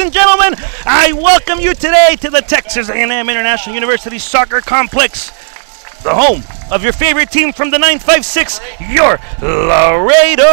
and gentlemen, I welcome you today to the Texas A&M International University Soccer Complex, the home of your favorite team from the 956, your Laredo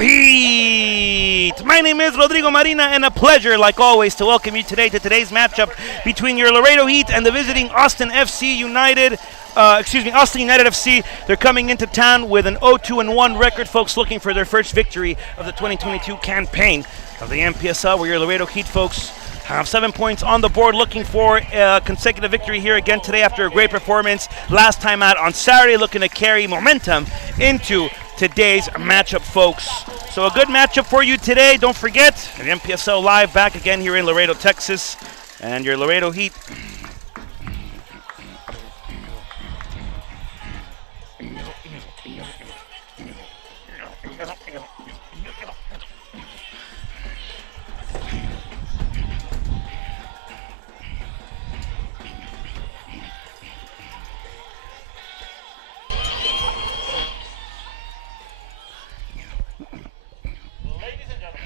Heat. My name is Rodrigo Marina, and a pleasure, like always, to welcome you today to today's matchup between your Laredo Heat and the visiting Austin United FC. They're coming into town with an 0-2-1 record, folks, looking for their first victory of the 2022 campaign of the MPSL, where your Laredo Heat folks have 7 points on the board, looking for a consecutive victory here again today after a great performance last time out on Saturday, looking to carry momentum into today's matchup, folks. So a good matchup for you today. Don't forget, the MPSL Live back again here in Laredo, Texas, and your Laredo Heat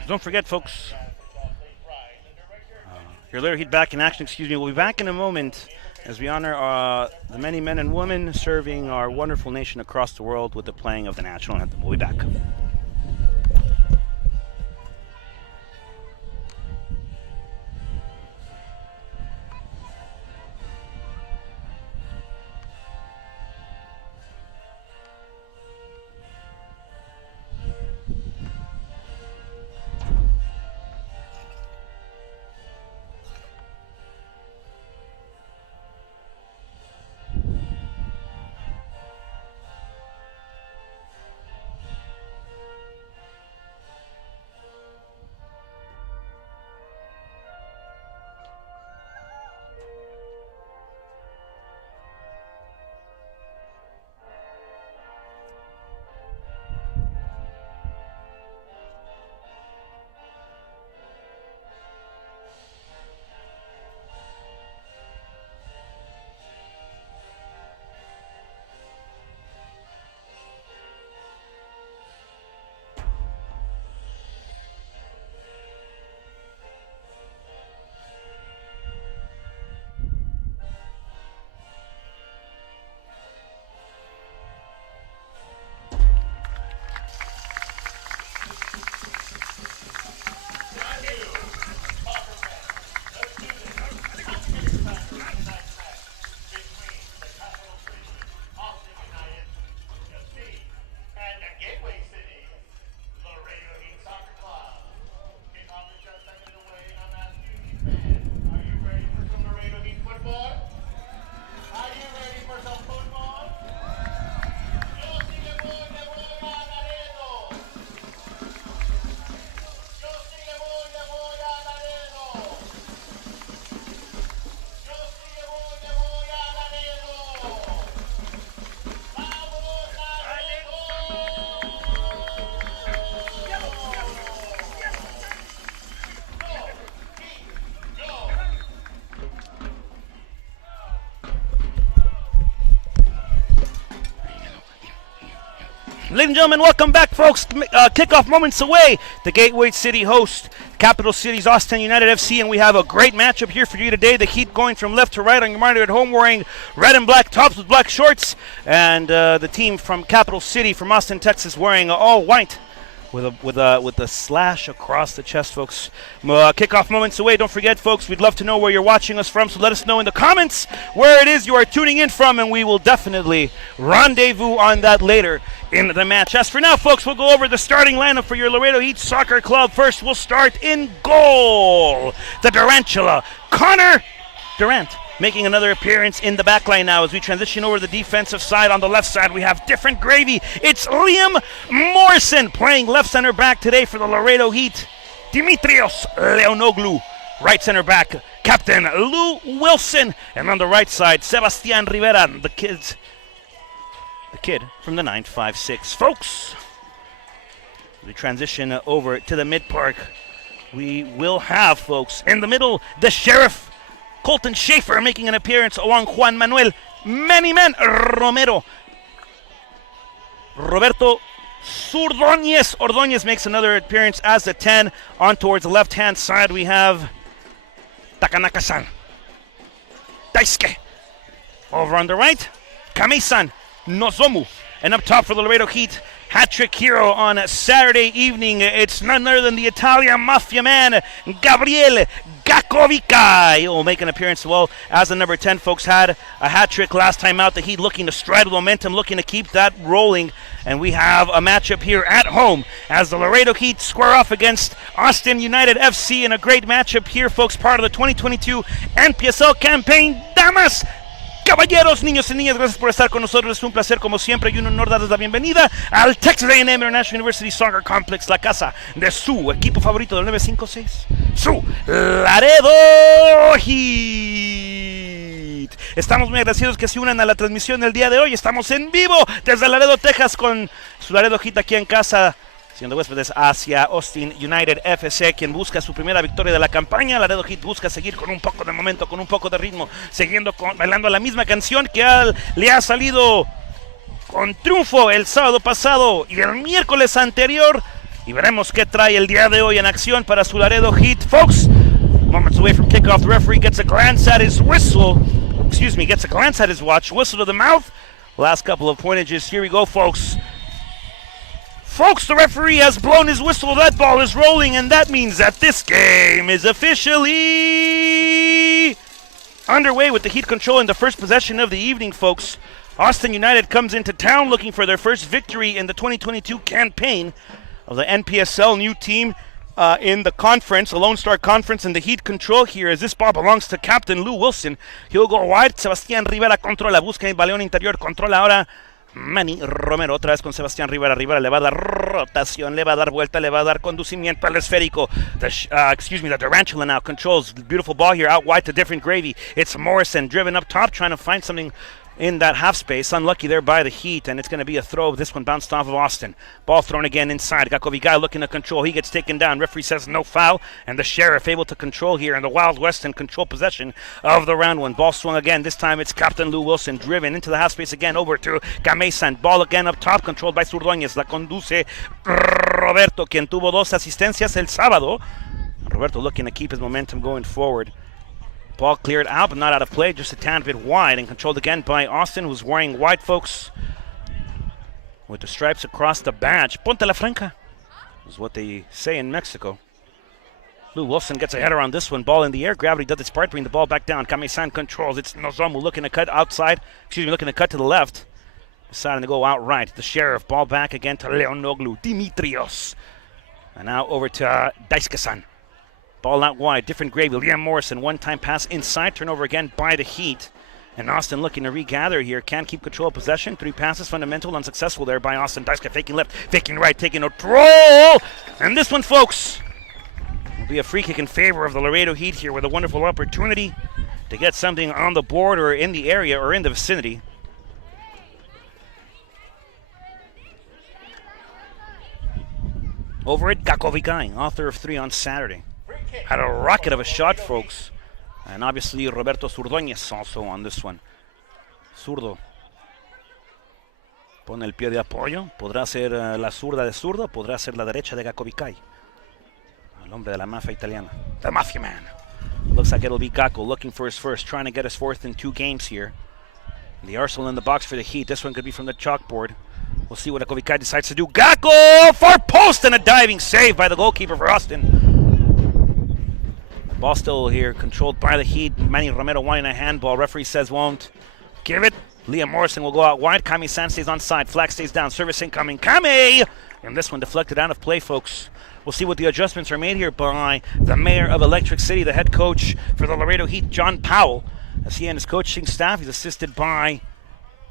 don't forget, folks, your Laredo Heat back in action, We'll be back in a moment as we honor the many men and women serving our wonderful nation across the world with the playing of the national anthem. We'll be back. Ladies and gentlemen, welcome back, folks. Kickoff moments away. The Gateway City host, Capital City's Austin United FC, and we have a great matchup here for you today. The Heat going from left to right on your monitor at home, wearing red and black tops with black shorts, and the team from Capital City from Austin, Texas, wearing all white with a slash across the chest, folks. Kickoff moments away. Don't forget, folks, we'd love to know where you're watching us from, so let us know in the comments where it is you are tuning in from, and we will definitely rendezvous on that later in the match. As for now, folks, we'll go over the starting lineup for your Laredo Heat Soccer Club. First, we'll start in goal. The Durantula, Connor Durant, making another appearance in the back line now as we transition over the defensive side. On the left side, we have different gravy. It's Liam Morrison playing left center back today for the Laredo Heat. Dimitrios Leonoglu, right center back. Captain Lou Wilson. And on the right side, Sebastian Rivera, the kid from the 956. Folks, we transition over to the mid-park. We will have, folks, in the middle, the Sheriff, Colton Schaefer, making an appearance along Juan Manuel Many Men Romero. Roberto Ordóñez. Ordóñez makes another appearance as the 10. On towards the left-hand side, we have Takanaka-san. Daisuke. Over on the right, Kame-san. Nozomu. And up top for the Laredo Heat, hat-trick hero on Saturday evening. It's none other than the Italian Mafia man, Gabriele Gakovica. He will make an appearance, well, as the number 10, folks, had a hat-trick last time out. The Heat looking to stride with momentum, looking to keep that rolling. And we have a matchup here at home as the Laredo Heat square off against Austin United FC in a great matchup here, folks, part of the 2022 NPSL campaign. Damas, caballeros, niños y niñas, gracias por estar con nosotros. Es un placer como siempre y un honor darles la bienvenida al Texas A&M International University Soccer Complex, la casa de su equipo favorito del 956, su Laredo Heat. Estamos muy agradecidos que se unan a la transmisión del día de hoy. Estamos en vivo desde Laredo, Texas, con su Laredo Heat aquí en casa, siendo huéspedes hacia Austin United FC, quien busca su primera victoria de la campaña. Laredo Heat busca seguir con un poco de momento, con un poco de ritmo, bailando la misma canción que le ha salido con triunfo el sábado pasado y el miércoles anterior. Y veremos qué trae el día de hoy en acción para su Laredo Heat. Folks, moments away from kickoff, the referee gets a glance at his whistle. Gets a glance at his watch, whistle to the mouth. Last couple of pointages. Here we go, folks. Folks, the referee has blown his whistle. That ball is rolling, and that means that this game is officially underway with the Heat controlling the first possession of the evening, folks. Austin United comes into town looking for their first victory in the 2022 campaign of the NPSL, new team in the conference, a Lone Star Conference, and the Heat control here as this ball belongs to Captain Lou Wilson. He'll go wide. Sebastián Rivera controla, busca el balón interior, controla ahora Manny Romero, otra vez con Sebastián Rivera. Rivera le va a dar rotación, le va a dar vuelta, le va a dar conducimiento al esférico. The Tarantula now controls. Beautiful ball here out wide to Different Gravy. It's Morrison driven up top, trying to find something in that half space. Unlucky there by the Heat, and it's going to be a throw. This one bounced off of Austin. Ball thrown again inside. Gakovica looking to control. He gets taken down. Referee says no foul, and the Sheriff able to control here in the Wild West and control possession of the round one. Ball swung again. This time it's Captain Lou Wilson driven into the half space again over to Kame-san. Ball again up top, controlled by Ordóñez. La conduce Roberto, quien tuvo dos asistencias el sábado. Roberto looking to keep his momentum going forward. Ball cleared out, but not out of play, just a tad bit wide, and controlled again by Austin, who's wearing white, folks, with the stripes across the badge. Ponte la franca is what they say in Mexico. Lou Wilson gets a header on this one. Ball in the air. Gravity does its part, bring the ball back down. Kame-san controls. It's Nozomu looking to cut looking to cut to the left. Deciding to go out right. The Sheriff, ball back again to Leonoglu. Dimitrios. And now over to Daisuke-san. Ball out wide, Different Gravy, Liam Morrison, one-time pass inside, turnover again by the Heat. And Austin looking to regather here, can't keep control of possession. 3 passes, fundamental, unsuccessful there by Austin. Daisuke faking left, faking right, taking a troll. And this one, folks, will be a free kick in favor of the Laredo Heat here with a wonderful opportunity to get something on the board or in the area or in the vicinity. Over at Gakovica, author of 3 on Saturday. Had a rocket of a shot, folks. And obviously Roberto Ordóñez also on this one. Zurdo. Pone el pie de apoyo. Podrá ser la zurda de Zurdo. Podrá ser la derecha de Gakovica. El hombre de la mafia italiana. The Mafia Man. Looks like it'll be Gakko looking for his first. Trying to get his fourth in 2 games here. The Arsenal in the box for the Heat. This one could be from the chalkboard. We'll see what Gakovica decides to do. Gakko! Far post and a diving save by the goalkeeper for Austin. Ball still here, controlled by the Heat. Manny Romero wanting a handball. Referee says won't give it. Liam Morrison will go out wide. Kame-san stays on side. Flag stays down. Service incoming. Kame! And this one deflected out of play, folks. We'll see what the adjustments are made here by the mayor of Electric City, the head coach for the Laredo Heat, John Powell. As he and his coaching staff, he's assisted by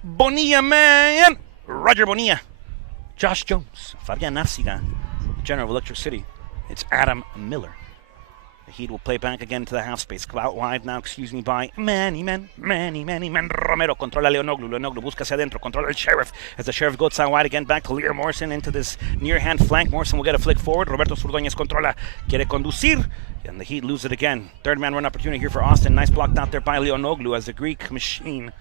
Bonilla Man, Roger Bonilla, Josh Jones, Fabian Nafsiga, general of Electric City. It's Adam Miller. Heat will play back again to the half space. Out wide now, by Manny Romero. Controla Leonoglu. Leonoglu busca hacia adentro. Controla el Sheriff. As the Sheriff goes out wide again, back to Liam Morrison into this near hand flank. Morrison will get a flick forward. Roberto Ordóñez controla. Quiere conducir. And the Heat lose it again. Third man run opportunity here for Austin. Nice blocked out there by Leonoglu as the Greek machine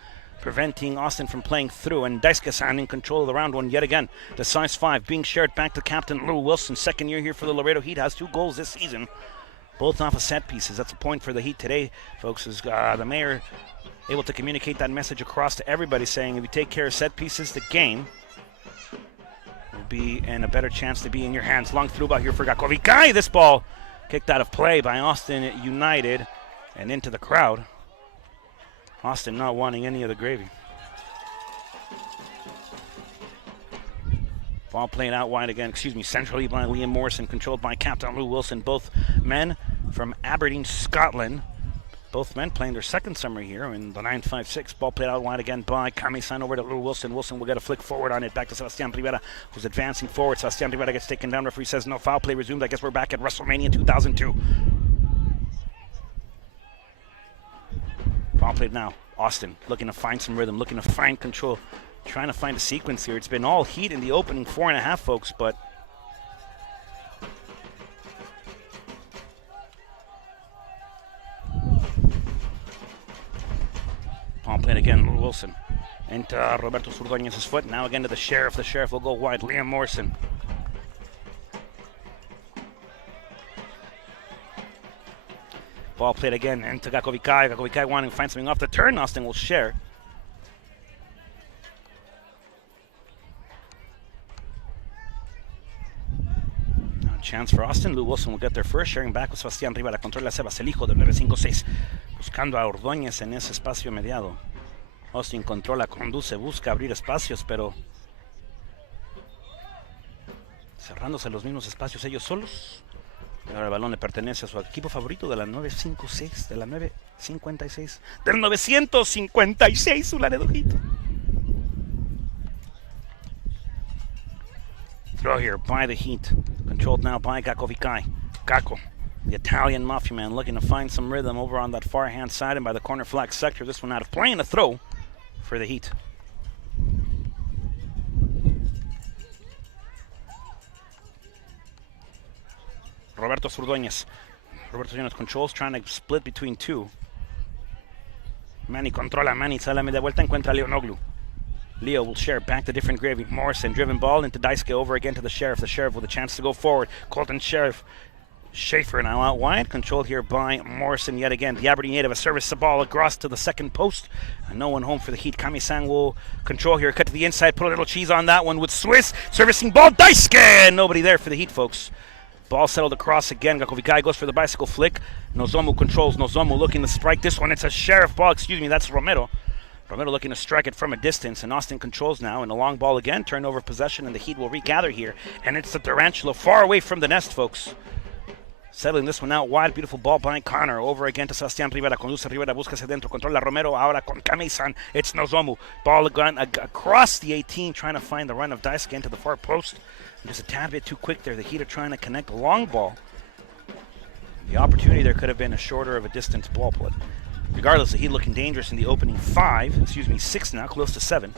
preventing Austin from playing through. And Daisuke-san in control of the round one yet again. The size 5 being shared back to captain Lou Wilson. Second year here for the Laredo Heat. Has 2 goals this season. Both off of set pieces. That's a point for the Heat today, folks. Is the mayor able to communicate that message across to everybody, saying if you take care of set pieces, the game will be in a better chance to be in your hands. Long through ball here for Gakovikai. This ball kicked out of play by Austin United and into the crowd. Austin not wanting any of the gravy. Ball played out wide again, centrally by Liam Morrison, controlled by captain Lou Wilson. Both men from Aberdeen, Scotland. Both men playing their second summer here in the 9-5-6. Ball played out wide again by Kami-san over to Lou Wilson. Wilson will get a flick forward on it. Back to Sebastian Rivera, who's advancing forward. Sebastian Rivera gets taken down. Referee says no foul. Play resumed. I guess we're back at WrestleMania 2002. Ball played now. Austin looking to find some rhythm, looking to find control, trying to find a sequence here. It's been all Heat in the opening 4.5, folks, but ball played again, Wilson. Into Roberto Surdoñez's foot. Now again to the Sheriff. The Sheriff will go wide. Liam Morrison. Ball played again into Gakovikai. Gakovikai wanting to find something off the turn. Austin will share. Now a chance for Austin. Lou Wilson will get there first. Sharing back with Sebastián Rivera. Controla Sebas, el hijo del 9-5-6. Buscando a Ordóñez en ese espacio mediado. Austin controla, conduce, busca abrir espacios, pero cerrándose los mismos espacios ellos solos. Ahora el balón le pertenece a su equipo favorito de la 956, de la 956, del 956, su Laredo Heat. Throw here by the Heat, controlled now by Gakovikai. Gakko, the Italian mafia man, looking to find some rhythm over on that far hand side and by the corner flag sector. This one out of play and a throw for the Heat. Roberto Surdoñez. Roberto Surdoñez controls, trying to split between two. Manny controla, Manny sale a media vuelta, encuentra a Leonoglu. Leo will share back to different gravy. Morrison driven ball into Daisuke, over again to the Sheriff. The Sheriff with a chance to go forward. Colton Sheriff. Schaefer now out wide, controlled here by Morrison yet again. The Aberdeen native, a service the ball across to the second post. And no one home for the Heat. Kami-san will control here, cut to the inside, put a little cheese on that one with Swiss. Servicing ball, Daisuke! Nobody there for the Heat, folks. Ball settled across again. Gakovikai goes for the bicycle flick. Nozomu controls. Nozomu looking to strike this one. It's a Sheriff ball. That's Romero. Romero looking to strike it from a distance. And Austin controls now. And a long ball again. Turnover possession. And the Heat will regather here. And it's the Tarantula far away from the nest, folks. Settling this one out wide. Beautiful ball by Connor. Over again to Sebastián Rivera. Conduce Rivera. Busca hacia dentro. Controla Romero. Ahora con Kami-san. It's Nozomu. Ball again across the 18. Trying to find the run of Daisuke into the far post. Just a tad bit too quick there. The Heat are trying to connect a long ball. The opportunity there could have been a shorter of a distance ball play. Regardless, the Heat looking dangerous in the opening 6 now, close to 7.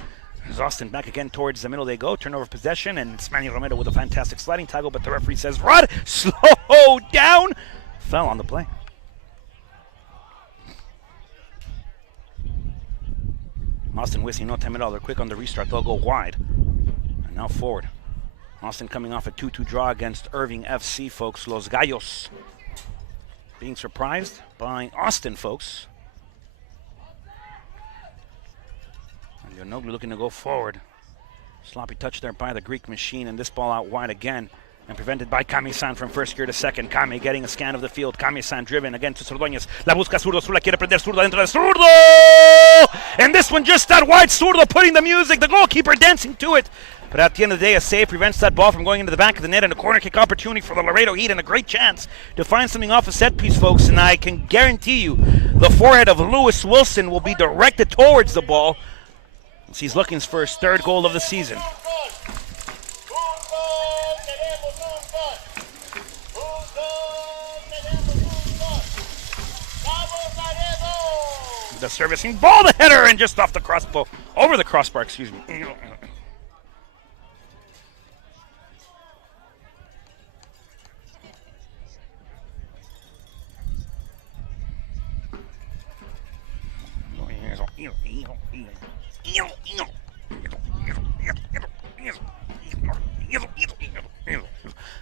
As Austin back again towards the middle they go. Turnover possession, and it's Manny Romero with a fantastic sliding tackle, but the referee says, Rod, slow down. Fell on the play. Austin wasting no time at all. They're quick on the restart. They'll go wide. And now forward. Austin coming off a 2-2 draw against Irving FC, folks. Los Gallos being surprised by Austin, folks. And Leonoglu looking to go forward. Sloppy touch there by the Greek machine, and this ball out wide again. And prevented by Kami-san from first gear to second. Kami getting a scan of the field. Kami-san driven again to Surdoñez. La busca Zurdo. Zurdo quiere prender Zurdo dentro de Zurdo! And this one just that wide. Zurdo putting the music. The goalkeeper dancing to it. But at the end of the day, a save prevents that ball from going into the back of the net, and a corner kick opportunity for the Laredo Heat, and a great chance to find something off a set piece, folks. And I can guarantee you the forehead of Lewis Wilson will be directed towards the ball as he's looking for his 3rd goal of the season. The servicing ball, the header, and just off the crossbar, over the crossbar, excuse me.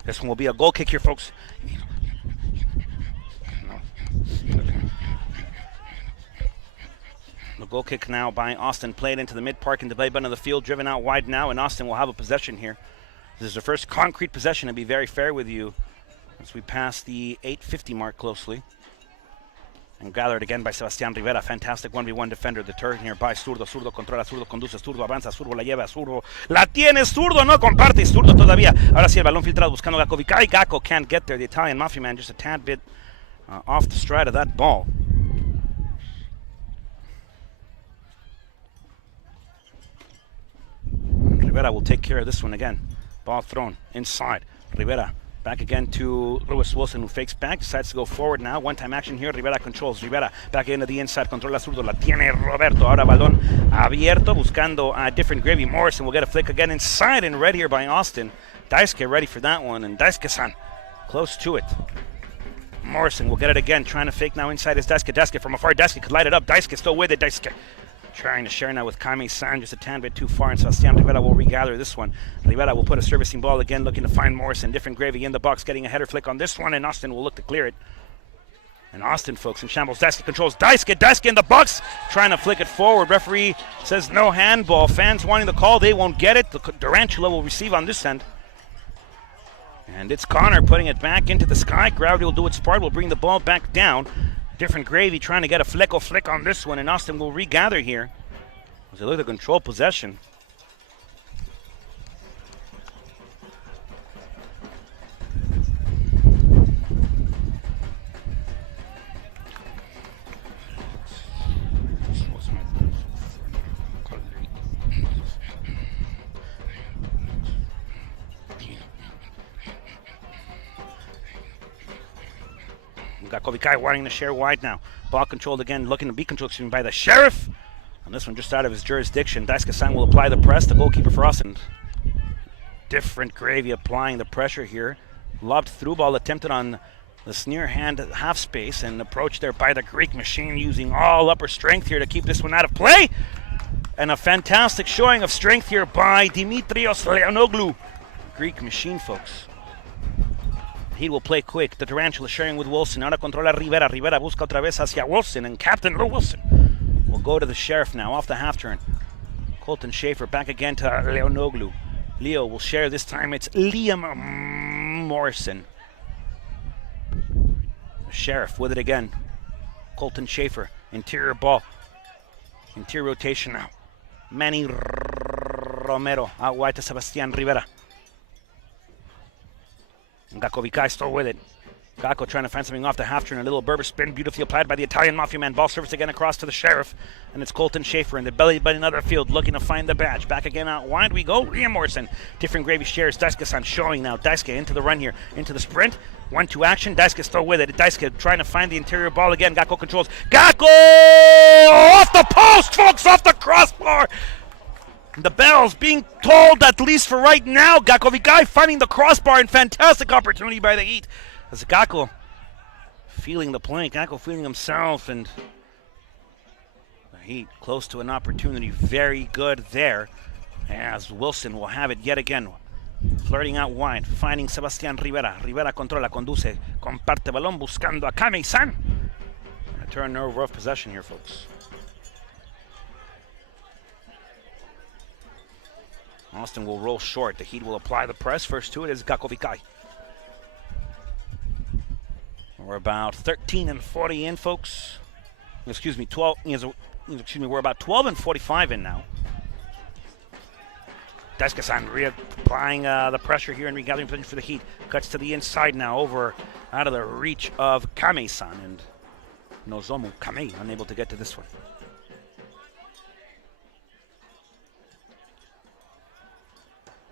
This one will be a goal kick here, folks. The goal kick now by Austin, played into the mid-park and delay button of the field, driven out wide now, and Austin will have a possession here. This is their first concrete possession, to be very fair with you, as we pass the 8:50 mark closely. And gathered again by Sebastián Rivera. Fantastic 1v1 defender. The turn here by Zurdo. Zurdo controla, Zurdo conduce, Zurdo avanza, Zurdo la lleva, Zurdo la tiene, Zurdo no comparte, Zurdo todavía. Ahora sí el balón filtrado buscando Gakko Vikai. Gakko can't get there. The Italian Mafia man just a tad bit off the stride of that ball. Rivera will take care of this one again. Ball thrown inside. Rivera back again to Lewis Wilson, who fakes back, decides to go forward now. One-time action here. Rivera controls. Rivera back into the inside. Controla Zurdo. La tiene Roberto. Ahora balón abierto. Buscando a different gravy. Morrison will get a flick again inside and red here by Austin. Daisuke ready for that one. And Daisuke-san close to it. Morrison will get it again. Trying to fake now inside is Daisuke. Daisuke from afar. Daisuke could light it up. Daisuke still with it. Daisuke trying to share now with Kami-san, just a tad bit too far, and Sebastián Rivera will regather this one. Rivera will put a servicing ball again, looking to find Morrison. Different gravy in the box, getting a header flick on this one, and Austin will look to clear it. And Austin, folks, in shambles. Daisuke controls. Daisuke in the box, trying to flick it forward. Referee says no handball. Fans wanting the call, they won't get it. The Durantula will receive on this end. And it's Connor putting it back into the sky. Gravity will do its part, will bring the ball back down. Different gravy trying to get a flick on this one, and Austin will regather here as they look to control possession. Gakko Vikai wanting to share wide now. Ball controlled again, looking to be controlled by the Sheriff. And this one just out of his jurisdiction. Daisuke-san will apply the press, the goalkeeper for Austin. Different gravy applying the pressure here. Lobbed through ball attempted on the near hand half space, and approached there by the Greek machine, using all upper strength here to keep this one out of play. And a fantastic showing of strength here by Dimitrios Leonoglu. Greek machine, folks. He will play quick. The Tarantula sharing with Wilson. Ahora controla Rivera. Rivera busca otra vez hacia Wilson. And Captain Lou Wilson will go to the Sheriff now off the half turn. Colton Schaefer back again to Leonoglu. Leo will share this time. It's Liam Morrison. Sheriff with it again. Colton Schaefer. Interior ball. Interior rotation now. Manny Romero out wide to Sebastián Rivera. Gakko Vikai still with it. Gakko trying to find something off the half turn. A little Berber spin, beautifully applied by the Italian Mafia man. Ball service again across to the Sheriff. And it's Colton Schaefer in the belly button another field, looking to find the badge. Back again out wide we go. Liam Morrison. Different gravy shares. Daisuke-san showing now. Daisuke into the run here. Into the sprint. 1-2 action. Daisuke still with it. Daisuke trying to find the interior ball again. Gakko controls. Gakko! Off the post, folks! Off the crossbar! The bell's being told, at least for right now. Gakko Vikai finding the crossbar, and fantastic opportunity by the Heat. As Gakko feeling the plank, Gakko feeling himself, and the Heat close to an opportunity. Very good there, as Wilson will have it yet again. Flirting out wide, finding Sebastián Rivera. Rivera controla, conduce, comparte balón, buscando a Kami-san. A turnover of possession here, folks. Austin will roll short. The Heat will apply the press. First to it is Gakko Vikai. We're about 13 and 40 in, folks. Excuse me, 12. Excuse me, we're about 12 and 45 in now. Daisuke-san reapplying the pressure here and regathering position for the Heat. Cuts to the inside now, over out of the reach of Kame-san, and Nozomu Kame unable to get to this one.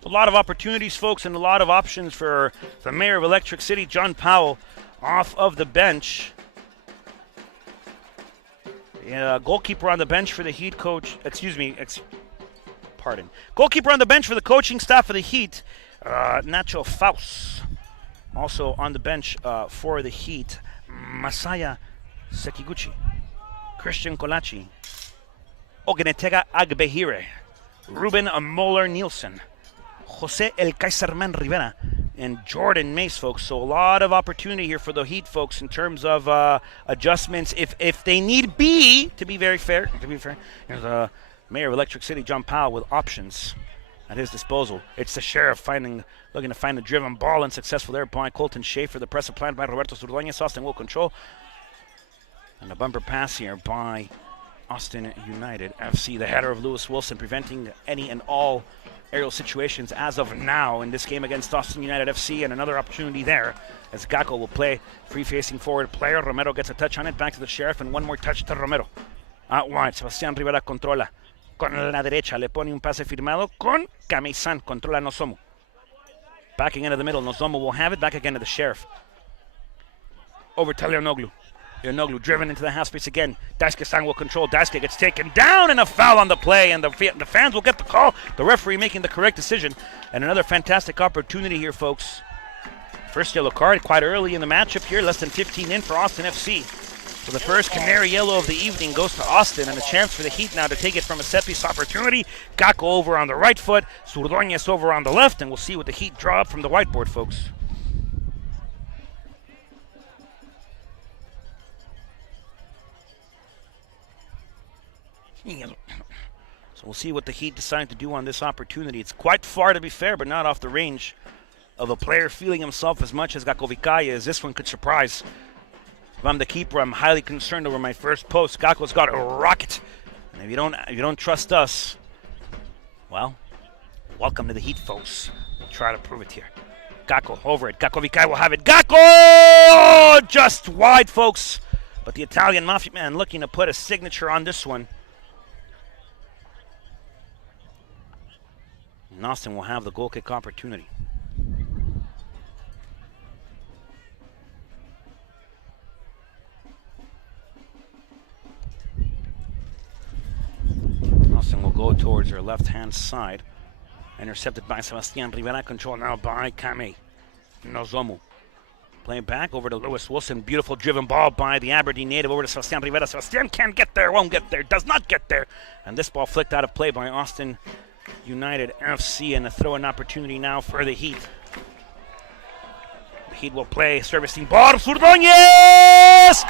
A lot of opportunities, folks, and a lot of options for the mayor of Electric City, John Powell, off of the bench. Goalkeeper on the bench for the Heat coach. Goalkeeper on the bench for the coaching staff of the Heat, Nacho Faust. Also on the bench for the Heat, Masaya Sekiguchi, Christian Colaci, Ogenetega Agbehire, Ruben Moller Nielsen, Jose El Kaiserman Rivera, and Jordan Mace, folks. So a lot of opportunity here for the Heat, folks, in terms of adjustments. If they need be, to be very fair, here's Mayor of Electric City, John Powell, with options at his disposal. It's the Sheriff looking to find a driven ball, unsuccessful there by Colton Schaefer. The press applied by Roberto Zurdoñez. Austin will control. And a bumper pass here by Austin United FC. The header of Lewis Wilson preventing any and all aerial situations as of now in this game against Austin United FC, and another opportunity there as Gakko will play free-facing forward player. Romero gets a touch on it, back to the Sheriff, and one more touch to Romero. Out wide, Sebastián Rivera controla. Con la derecha le pone un pase firmado con Kame-san, controla Nozomu. Backing into the middle, Nozomu will have it, back again to the Sheriff. Over to Leonoglu. Leonoglu driven into the half space again. Daisuke-san will control. Daisuke gets taken down, and a foul on the play, and the fans will get the call. The referee making the correct decision. And another fantastic opportunity here, folks. First yellow card quite early in the matchup here, less than 15 in for Austin FC. So the first canary yellow of the evening goes to Austin, and a chance for the Heat now to take it from a set-piece opportunity. Gakko over on the right foot, Zurdoñez over on the left, and we'll see what the Heat draw up from the whiteboard, folks. So we'll see what the Heat decide to do on this opportunity. It's quite far, to be fair, but not off the range of a player feeling himself as much as Gakko Vikaya, as this one could surprise. If I'm the keeper, I'm highly concerned over my first post. Gakko's got a rocket. And if you don't trust us, well, welcome to the Heat, folks. We'll try to prove it here. Gakko over it. Gakko Vikaya will have it. Gakko! Just wide, folks. But the Italian Mafia man looking to put a signature on this one. And Austin will have the goal kick opportunity. Austin will go towards her left-hand side. Intercepted by Sebastián Rivera. Control now by Kame Nozomu. Playing back over to Lewis Wilson. Beautiful driven ball by the Aberdeen native over to Sebastián Rivera. Sebastián can't get there, won't get there, does not get there. And this ball flicked out of play by Austin United FC, and a throw-in opportunity now for the Heat. The Heat will play servicing ball. Zurdoñez!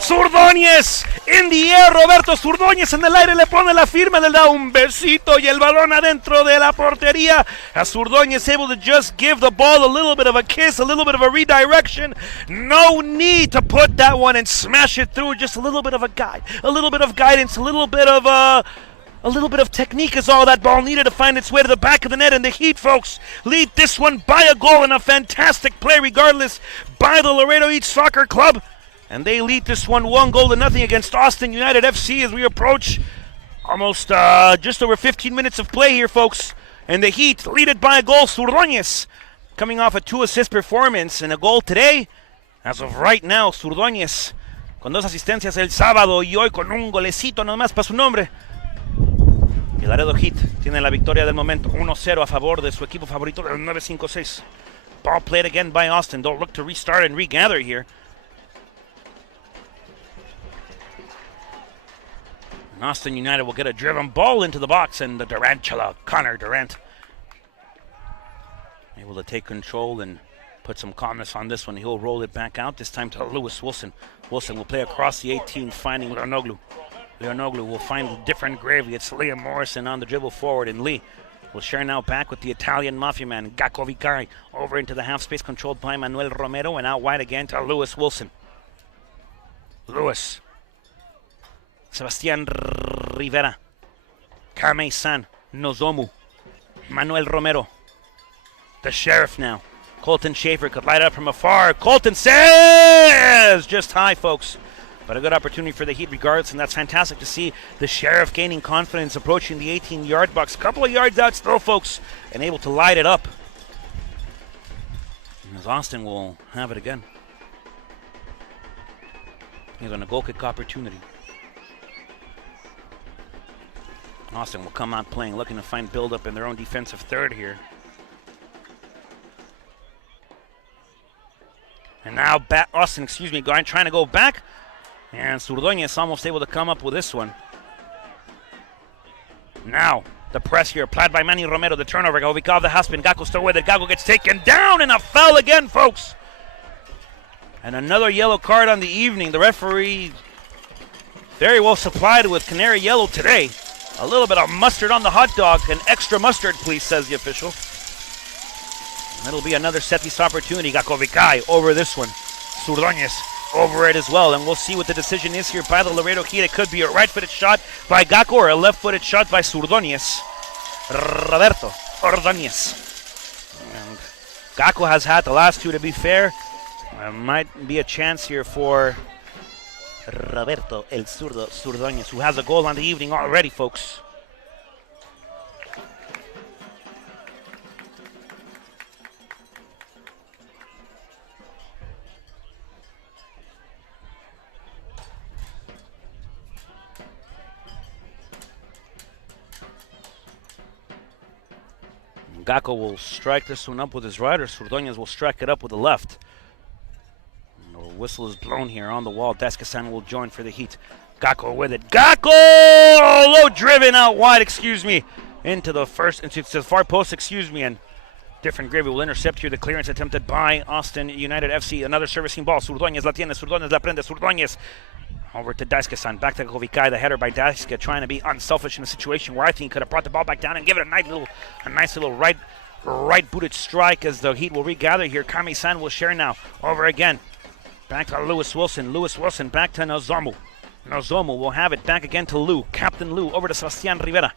Zurdoñez in the air, Roberto Zurdoñez en el aire le pone la firma, le da un besito y el balón adentro de la portería. As Zurdoñez able to just give the ball a little bit of a kiss, a little bit of a redirection. No need to put that one and smash it through. Just a little bit of a guide, a little bit of guidance, a little bit of technique is all that ball needed to find its way to the back of the net. And the Heat, folks, lead this one by a goal, and a fantastic play regardless by the Laredo East Soccer Club. And they lead this one 1-0 against Austin United FC as we approach almost just over 15 minutes of play here, folks. And the Heat lead it by a goal. Zurdoñez coming off a 2-assist performance and a goal today. As of right now, Zurdoñez con 2 asistencias el sábado y hoy con un golecito nomás para su nombre. Y Laredo Heat tiene la victoria del momento 1-0 a favor de su equipo favorito del 956. Ball played again by Austin. They'll look to restart and regather here. Austin United will get a driven ball into the box, and the Durantula, Connor Durant, able to take control and put some calmness on this one. He'll roll it back out, this time to Lewis Wilson. Wilson will play across the 18, finding Leonoglu. Leonoglu will find different gravely. It's Liam Morrison on the dribble forward, and Lee will share now back with the Italian Mafia man, Gakko Vikaya, over into the half space controlled by Manuel Romero, and out wide again to Lewis Wilson. Lewis. Sebastián Rivera, Kame-san, Nozomu, Manuel Romero, the Sheriff now. Colton Schaefer could light up from afar. Colton says just high, folks. But a good opportunity for the Heat regardless, and that's fantastic to see the Sheriff gaining confidence, approaching the 18-yard box. A couple of yards out still, folks, and able to light it up. And as Austin will have it again. He's on a goal kick opportunity. Austin will come out playing, looking to find build-up in their own defensive third here. And now Austin, trying to go back. And Zurdoñez almost able to come up with this one. Now, the press here, applied by Manny Romero, the turnover. Ubicado the Haspin, Gakko still with it. Gakko gets taken down, and a foul again, folks. And another yellow card on the evening. The referee very well supplied with canary yellow today. A little bit of mustard on the hot dog. An extra mustard, please, says the official. That'll be another set piece opportunity. Gakko Vicay over this one. Zurdoñez over it as well. And we'll see what the decision is here by the Laredo Heat. It could be a right-footed shot by Gakko or a left-footed shot by Zurdoñez. Roberto Ordóñez. And Gakko has had the last two, to be fair. There might be a chance here for Roberto El Zurdo Zurdoñez, who has a goal on the evening already, folks. Gakko will strike this one up with his right, or Zurdoñez will strike it up with the left. The whistle is blown here on the wall. Descasan will join for the Heat. Gakko with it. Gakko! Low driven out wide, into the far post, and different gravy will intercept here the clearance attempted by Austin United FC. Another servicing ball. Zurdoñez la tiene. Zurdoñez la prende. Zurdoñez over to Descasan. Back to Vicay. The header by Daska, trying to be unselfish in a situation where I think he could have brought the ball back down and give it a nice little right-booted strike as the Heat will regather here. Kami-san will share now. Over again. Back to Lewis Wilson. Lewis Wilson back to Nozomu. Nozomu will have it back again to Lou. Captain Lou over to Sebastian Rivera.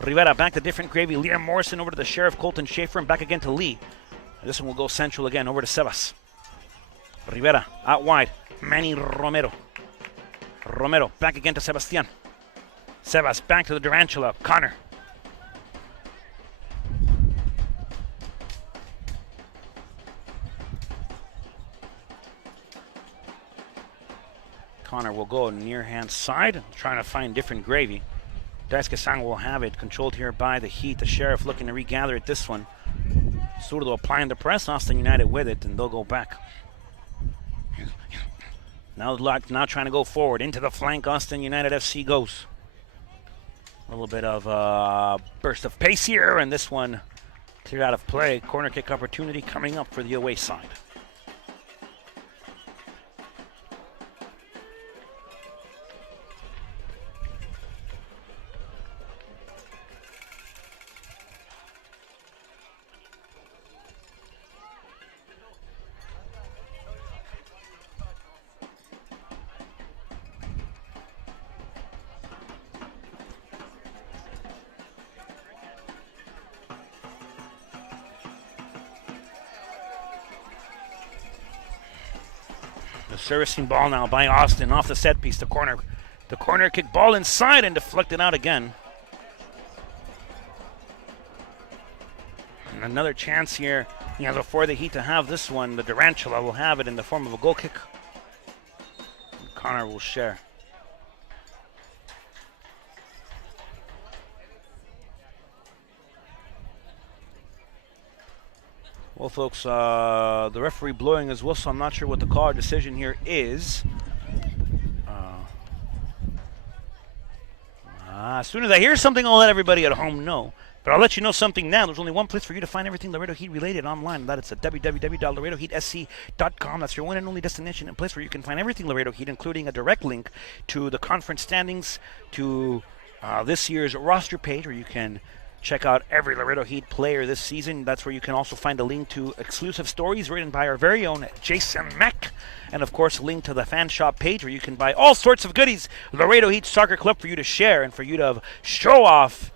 Rivera back to different gravy. Liam Morrison over to the Sheriff Colton Schaefer and back again to Lee. This one will go central again over to Sebas. Rivera out wide. Manny Romero. Romero back again to Sebastian. Sebas back to the Durantula. Connor. Connor will go near hand side, trying to find different gravy. Descasan will have it, controlled here by the Heat. The Sheriff looking to regather at this one. Zurdo applying the press, Austin United with it, and they'll go back. Now trying to go forward into the flank. Austin United FC goes. A little bit of a burst of pace here, and this one cleared out of play. Corner kick opportunity coming up for the away side. The servicing ball now by Austin off the set piece. The corner kick ball inside and deflected out again. And another chance here, before the Heat to have this one. The Durantula will have it in the form of a goal kick. And Connor will share. Well, folks, the referee blowing his whistle. I'm not sure what the call decision here is. As soon as I hear something, I'll let everybody at home know. But I'll let you know something now. There's only one place for you to find everything Laredo Heat related online, and that is at www.laredoheatsc.com. That's your one and only destination and place where you can find everything Laredo Heat, including a direct link to the conference standings, to this year's roster page, where you can check out every Laredo Heat player this season. That's where you can also find a link to exclusive stories written by our very own Jason Mack. And, of course, a link to the fan shop page where you can buy all sorts of goodies. Laredo Heat Soccer Club for you to share and for you to show off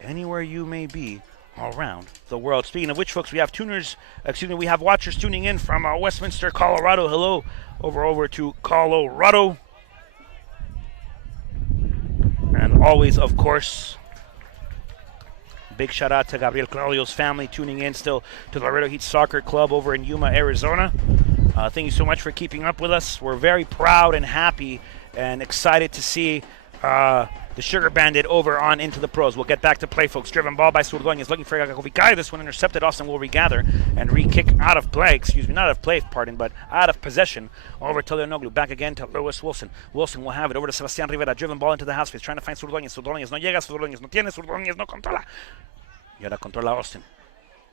anywhere you may be around the world. Speaking of which, folks, we have we have watchers tuning in from Westminster, Colorado. Hello over to Colorado. And always, of course, big shout out to Gabriel Claudio's family tuning in still to the Laredo Heat Soccer Club over in Yuma, Arizona. Thank you so much for keeping up with us. We're very proud and happy and excited to see the Sugar Bandit over on into the pros. We'll get back to play, folks. Driven ball by Surdoñez, looking for Gakovikai. This one intercepted. Austin will regather and re-kick out of play. Excuse me, not out of play, pardon, but out of possession. Over to Leonoglu. Back again to Lewis Wilson. Wilson will have it over to Sebastián Rivera. Driven ball into the half space, trying to find Surdoñez. Surdoñez no llega. Surdoñez no tiene. Surdoñez no controla. Y ahora controla Austin.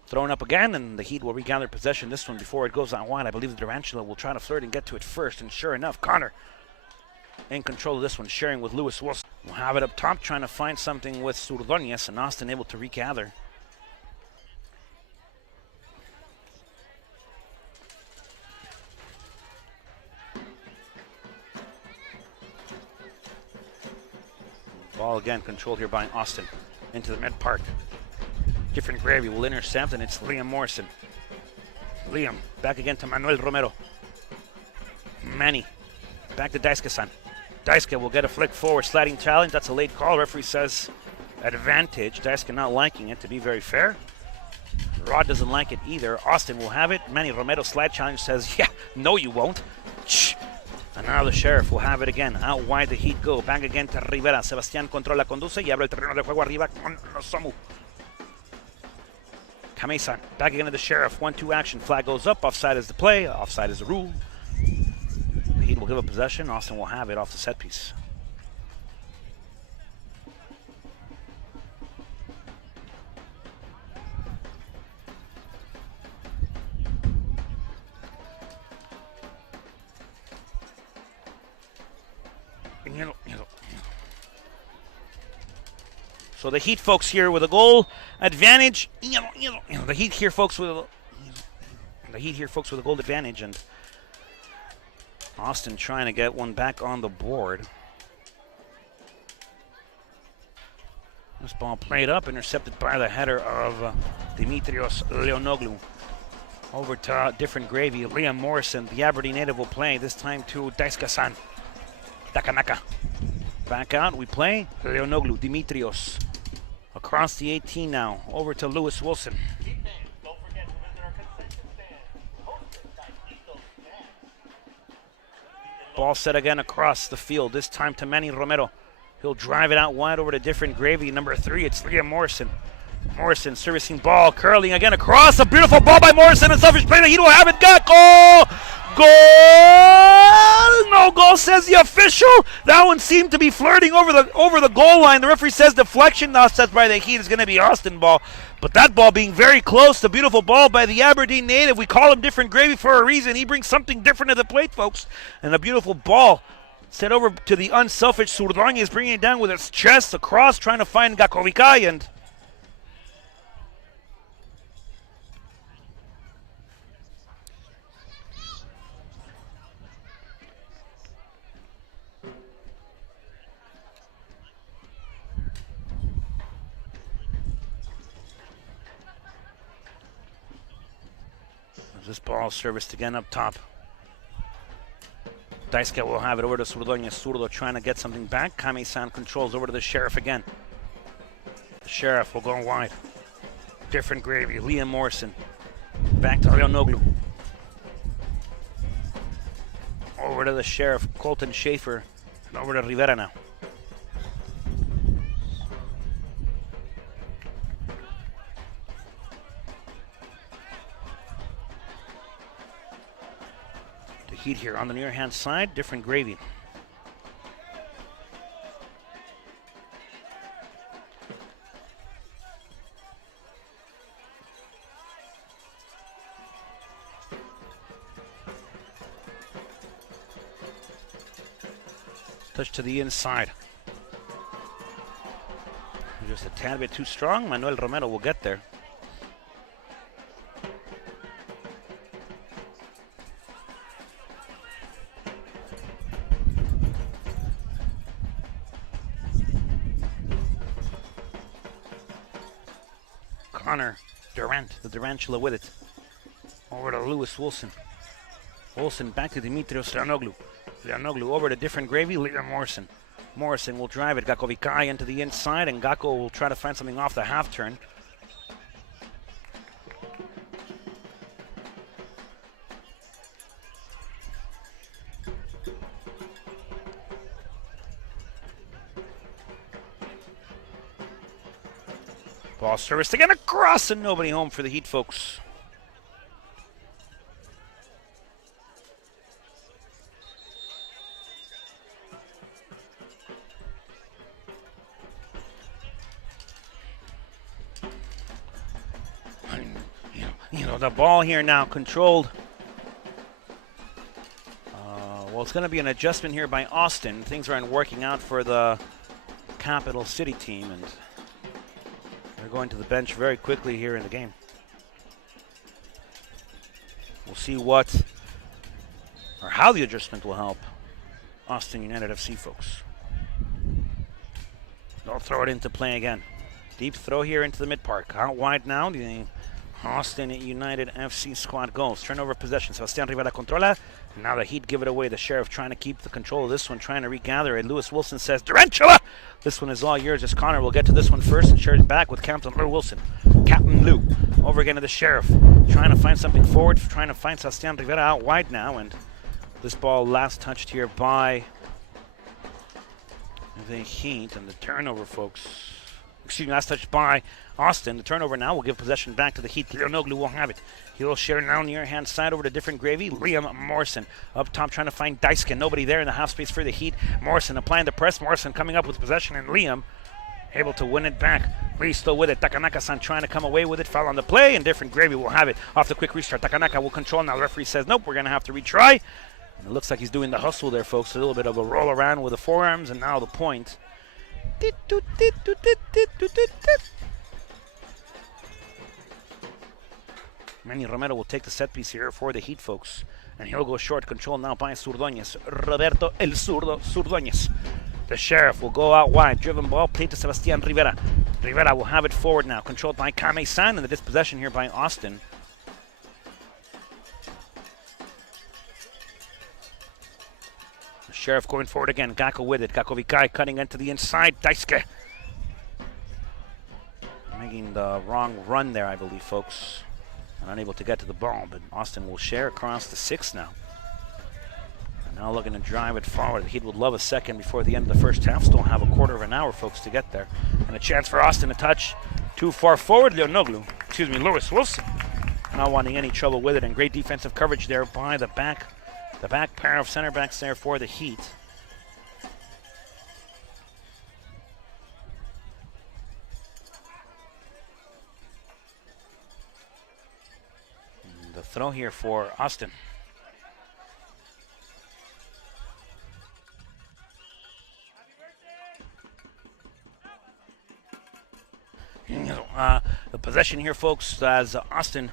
Thrown up again, and the Heat will regather possession this one before it goes out wide. I believe the Durantula will try to flirt and get to it first, and sure enough, Connor in control of this one, sharing with Lewis Wilson. We'll have it up top, trying to find something with Surdoñez, and Austin able to regather. Ball again controlled here by Austin into the mid park. Different gravy will intercept, and it's Liam Morrison. Liam back again to Manuel Romero. Manny back to Daisuke-san. Daisuke will get a flick forward, sliding challenge. That's a late call. Referee says advantage. Daisuke not liking it, to be very fair. Rod doesn't like it either. Austin will have it. Manny Romero slide challenge says, yeah, no you won't. Shh. And now the Sheriff will have it again. Out wide the Heat go. Back again to Rivera. Sebastián controla, conduce y abre el terreno de juego arriba con Nozomu. Kame-san back again to the Sheriff. 1-2 action. Flag goes up. Offside is the play. Offside is the rule. The Heat will give up possession. Austin will have it off the set piece. So the Heat folks here with a goal advantage. The Heat here folks with a goal advantage, and Austin trying to get one back on the board. This ball played up, intercepted by the header of Dimitrios Leonoglu. Over to different gravy. Liam Morrison, the Aberdeen native, will play this time to Daisuke-san. Takanaka. Back out, we play Leonoglu, Dimitrios. Across the 18 now, over to Lewis Wilson. Ball set again across the field, this time to Manny Romero. He'll drive it out wide over to different gravy. Number 3, it's Liam Morrison. Morrison servicing ball, curling again across. A beautiful ball by Morrison, and selfish play. He will have it. Got goal! Goal! No goal, says the official. That one seemed to be flirting over the goal line. The referee says deflection. Now set by the Heat is going to be Austin ball. But that ball being very close. The beautiful ball by the Aberdeen native. We call him different gravy for a reason. He brings something different to the plate, folks. And a beautiful ball sent over to the unselfish Surdoñez, bringing it down with his chest across, trying to find Gakovikai, and this ball serviced again up top. Daisuke will have it over to Surdoñez. Surdo trying to get something back. Kame-san controls over to the Sheriff again. The Sheriff will go wide. Different gravy. Liam Morrison. Back to Leonoglu. Over to the Sheriff, Colton Schaefer. And over to Rivera now. Heat here on the near hand side, different gravy. Touch to the inside. Just a tad bit too strong. Manuel Romero will get there. Connor Durant, the Durantula with it. Over to Lewis Wilson. Wilson back to Dimitrios Leonoglu. Leonoglu over to different gravy, Liam Morrison. Morrison will drive it, Gakovikai into the inside, and Gakko will try to find something off the half turn. Ball serviced again across and nobody home for the Heat, folks. The ball here now controlled. Well, it's going to be an adjustment here by Austin. Things aren't working out for the Capital City team, and they're going to the bench very quickly here in the game. We'll see what or how the adjustment will help Austin United FC, folks. They'll throw it into play again. Deep throw here into the mid-park. Out wide now, the Austin United FC squad goes. Turnover possession. Sebastián Rivera controla. And now the Heat give it away. The Sheriff trying to keep the control of this one, trying to regather it. Lewis Wilson says, Durantula! This one is all yours as Connor will get to this one first and share it back with Captain Lou Wilson. Captain Lou over again to the Sheriff. Trying to find something forward, trying to find Sebastián Rivera out wide now. And this ball last touched here by the Heat. And the turnover, folks. Excuse me, last touched by Austin. The turnover now will give possession back to the Heat. Leonoglu will have it. He will share now near hand side over to different gravy. Liam Morrison up top trying to find Daisuke. Nobody there in the half space for the Heat. Morrison applying the press. Morrison coming up with possession, and Liam able to win it back. Lee still with it. Takanaka-san trying to come away with it. Foul on the play, and different gravy will have it. Off the quick restart. Takanaka will control now. The referee says, nope, we're going to have to retry. And it looks like he's doing the hustle there, folks. A little bit of a roll around with the forearms, and now the point. Manny Romero will take the set piece here for the Heat, folks. And he'll go short, control now by Surdoñez. Roberto El Zurdo Surdoñez. The Sheriff will go out wide. Driven ball, played to Sebastián Rivera. Rivera will have it forward now, controlled by Kame-san, and the dispossession here by Austin. The Sheriff going forward again. Gakko with it. Gakko Vikai cutting into the inside. Daisuke making the wrong run there, I believe, folks. And unable to get to the ball, but Austin will share across the 6 now. And now looking to drive it forward. The Heat would love a second before the end of the first half. Still have a quarter of an hour, folks, to get there. And a chance for Austin to touch too far forward. Lewis Wilson not wanting any trouble with it, and great defensive coverage there by the back pair of center backs there for the Heat. And the throw here for Austin. The possession here, folks, as Austin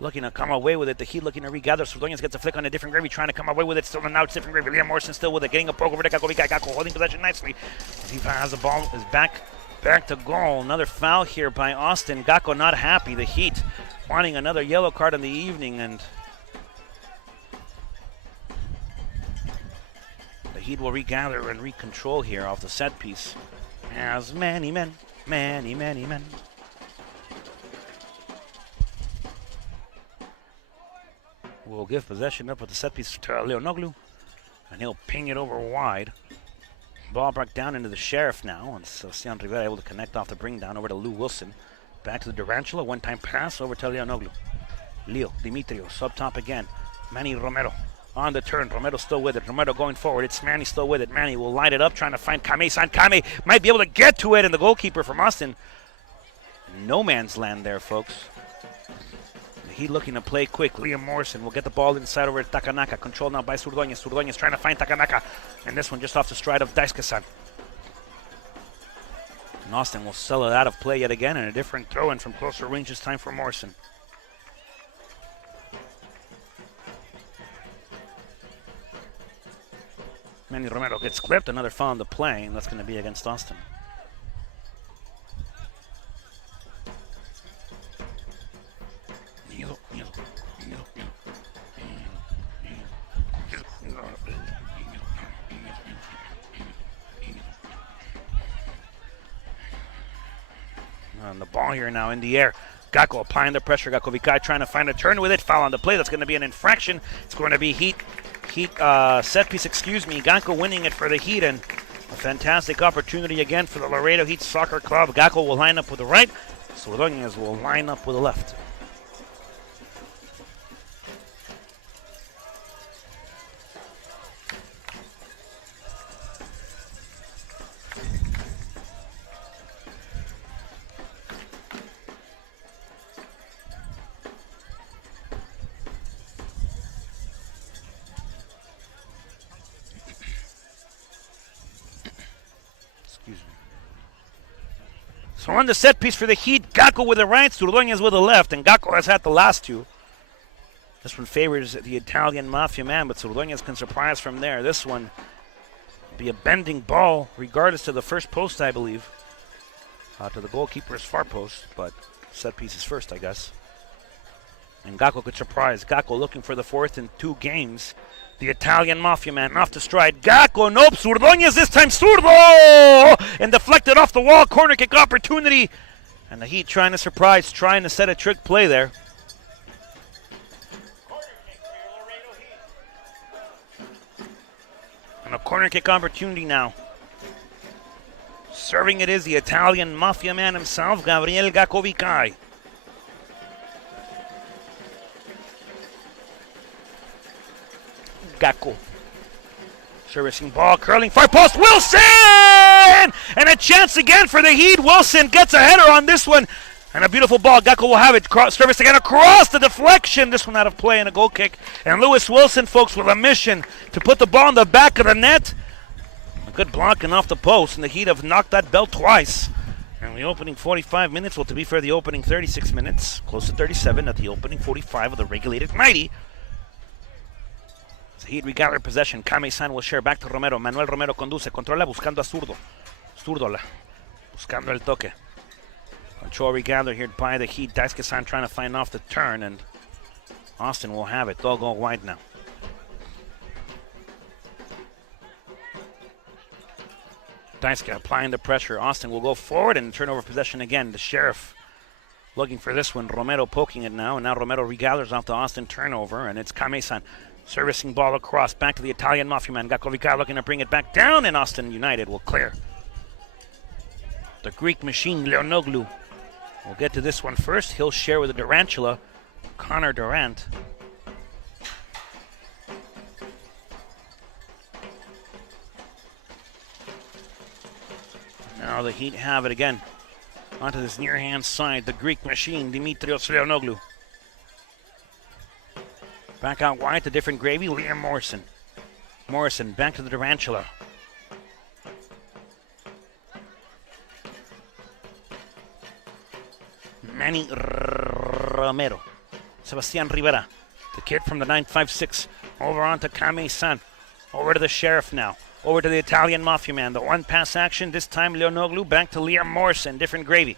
looking to come away with it. The Heat looking to regather. Surdoñez gets a flick on a different gravy, trying to come away with it. Still now it's different gravy. Liam Morrison still with it, getting a poke over to Gakko Vikai. Gakko holding possession nicely. He has the ball, is back to goal. Another foul here by Austin. Gakko not happy. The Heat wanting another yellow card in the evening, and the Heat will regather and recontrol here off the set piece. As many men. Will give possession up with the set piece to Leonoglu, and he'll ping it over wide. Ball brought down into the Sheriff now, and Sebastián Rivera able to connect off the bring down over to Lou Wilson. Back to the Durantula, one-time pass over to Leonoglu. Leo Dimitrios up top again. Manny Romero on the turn. Romero still with it. Romero going forward. It's Manny still with it. Manny will light it up, trying to find Kame-san. Kame might be able to get to it, and the goalkeeper from Austin. No man's land there, folks. He looking to play quick. Liam Morrison will get the ball inside over to Takanaka. Controlled now by Surdoñez. Surdoñez trying to find Takanaka. And this one just off the stride of Daisuke-san. And Austin will sell it out of play yet again, and a different throw-in from closer range this time for Morrison. Manny Romero gets clipped. Another foul on the play, and that's going to be against Austin. And the ball here now in the air. Gakko applying the pressure. Gakko Vikai trying to find a turn with it. Foul on the play. That's going to be an infraction. It's going to be Heat set piece, Gakko winning it for the Heat, and a fantastic opportunity again for the Laredo Heat Soccer Club. Gakko will line up with the right. So Ordóñez will line up with the left. So on the set piece for the Heat, Gakko with the right, Ordóñez with the left, and Gakko has had the last two. This one favors the Italian Mafia man, but Ordóñez can surprise from there. This one be a bending ball, regardless to the first post, I believe. To the goalkeeper's far post, but set piece is first, I guess. And Gakko could surprise. Gakko looking for the fourth in 2 games. The Italian Mafia man off to stride. Gakko, nope. Ordóñez this time. Zurdo! And deflected off the wall. Corner kick opportunity. And the Heat trying to surprise, trying to set a trick play there. And a corner kick opportunity now. Serving it is the Italian Mafia man himself, Gabriel Gakko. Gakko. Servicing ball, curling, far post, Wilson! And a chance again for the Heat. Wilson gets a header on this one. And a beautiful ball. Gakko will have it. Service again across the deflection. This one out of play and a goal kick. And Lewis Wilson, folks, with a mission to put the ball in the back of the net. A good blocking off the post. And the Heat have knocked that bell twice. And the opening 45 minutes, well, to be fair, the opening 36 minutes, close to 37 at the opening 45 of the regulated 90. Heat regather possession. Kame-san will share back to Romero. Manuel Romero conduce. Controla buscando a Zurdo. Zurdo buscando el toque. Control regather here by the Heat. Daisuke-san trying to find off the turn, and Austin will have it. They'll go wide now. Daisuke applying the pressure. Austin will go forward and turn over possession again. The Sheriff looking for this one. Romero poking it now, and now Romero regathers off the Austin turnover, and it's Kame-san. Servicing ball across, back to the Italian Mafia man. Gakko looking to bring it back down, and Austin United will clear. The Greek machine, Leonoglu, will get to this one first. He'll share with the Durantula, Connor Durant. Now the Heat have it again. Onto this near-hand side, the Greek machine, Dimitrios Leonoglu. Back out wide to different gravy, Liam Morrison. Morrison back to the Durantula. Manny Romero. Sebastian Rivera, the kid from the 956. Over onto Kame-san. Over to the Sheriff now. Over to the Italian Mafia man. The one-pass action, this time Leonoglu back to Liam Morrison. Different gravy.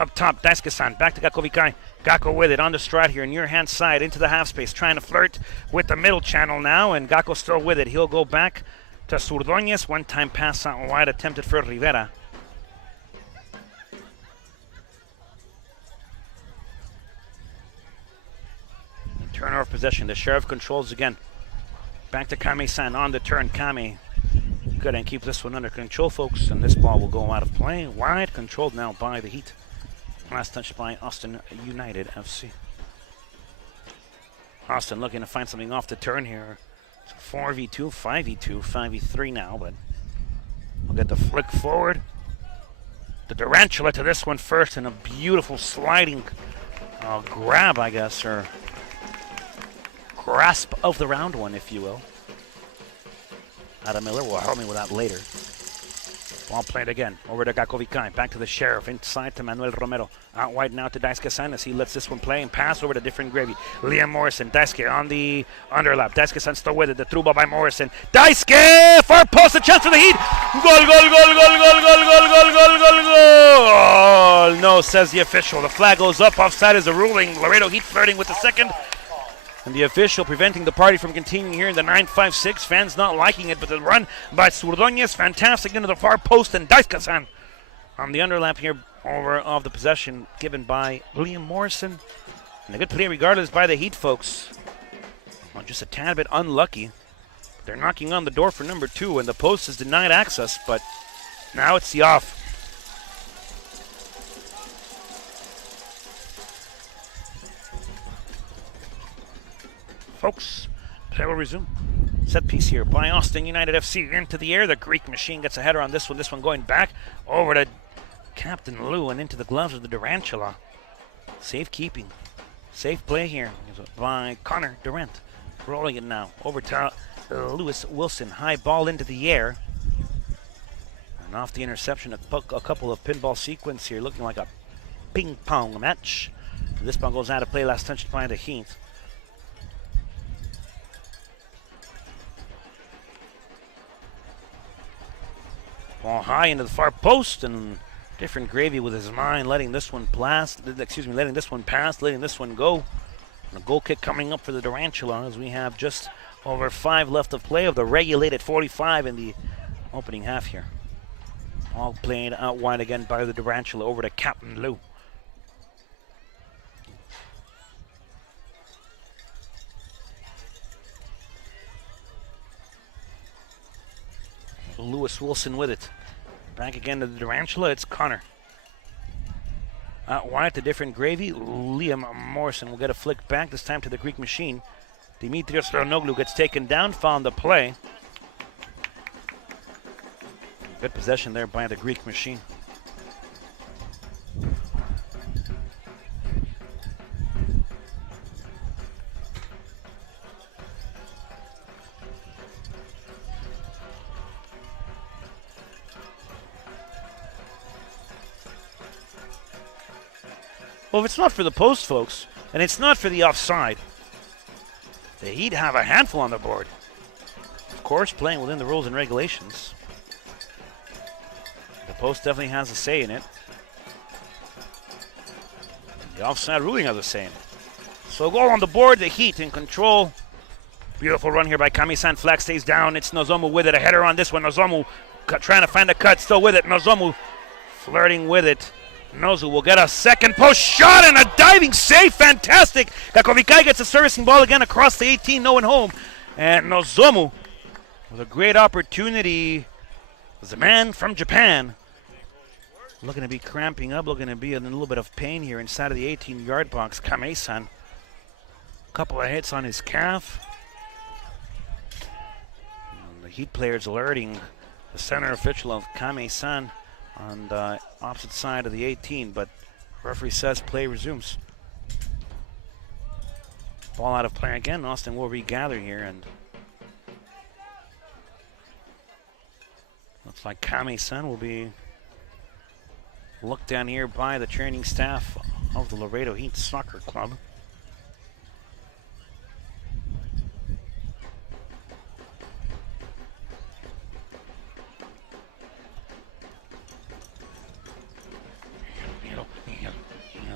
Up top, Daisuke-san, back to Gakko. Gakko with it on the stride here, near hand side, into the half space, trying to flirt with the middle channel now, and Gakko still with it. He'll go back to Ordóñez. One-time pass out wide attempted for Rivera. Turnover possession. The Sheriff controls again. Back to Kame-san on the turn. Kame good and keep this one under control, folks, and this ball will go out of play. Wide, controlled now by the Heat. Last touch by Austin United FC. Austin looking to find something off the turn here. It's 4v2, 5v2, 5v3 now, but we'll get the flick forward. The Durantula to this one first, and a beautiful sliding grab, I guess, or grasp of the round one, if you will. Adam Miller will help me with that later. Ball played again. Over to Gakko. Back to the Sheriff. Inside to Manuel Romero. Out wide now to Daisuke-san as he lets this one play and pass over to different gravy. Liam Morrison. Daisuke on the underlap. Daisuke-san still with it. The through ball by Morrison. Daisuke! Far post. A chance for the Heat. Goal, goal, goal, goal, goal, goal, goal, goal, goal, goal, goal. No, says the official. The flag goes up. Offside is a ruling. Laredo Heat flirting with the second. And the official preventing the party from continuing here in the 956. Fans not liking it, but the run by Ordóñez, fantastic into the far post, and Daisuke-san on the underlap here over of the possession given by Liam Morrison. And a good play regardless by the Heat, folks. Well, just a tad bit unlucky. They're knocking on the door for number 2, and the post is denied access, but now it's the off. folks. Play will resume. Set piece here by Austin United FC into the air. The Greek machine gets a header on this one. This one going back over to Captain Lou and into the gloves of the Durantula. Safe keeping. Safe play here by Connor Durant. Rolling it now over to Lewis Wilson. High ball into the air. And off the interception, a couple of pinball sequence here, looking like a ping pong match. This ball goes out of play, last touched by the Heat. Ball high into the far post, and different gravy with his mind, letting this one pass, letting this one go. And a goal kick coming up for the Durantula as we have just over 5 left of play of the regulated 45 in the opening half here. All played out wide again by the Durantula over to Captain Lou. Lewis Wilson with it. Back again to the Durantula, it's Connor. Out wide to different gravy. Liam Morrison will get a flick back, this time to the Greek machine. Dimitrios Ranoglu gets taken down, found the play. Good possession there by the Greek machine. Well, if it's not for the post, folks, and it's not for the offside, the Heat have a handful on the board. Of course, playing within the rules and regulations. The post definitely has a say in it. The offside ruling has a say in it. So goal on the board, the Heat in control. Beautiful run here by Kami-san. Flag stays down. It's Nozomu with it. A header on this one. Nozomu trying to find a cut, still with it. Nozomu flirting with it. Nozu will get a second post shot and a diving save. Fantastic. Kakovikai gets a servicing ball again across the 18, no one home. And Nozomu with a great opportunity. Was a man from Japan. Looking to be cramping up, looking to be in a little bit of pain here inside of the 18-yard box. Kame-san. Couple of hits on his calf. And the Heat players alerting the center official of Kame-san on the opposite side of the 18, but referee says play resumes. Ball out of play again. Austin will regather here, and looks like Kame-san will be looked down here by the training staff of the Laredo Heat Soccer Club.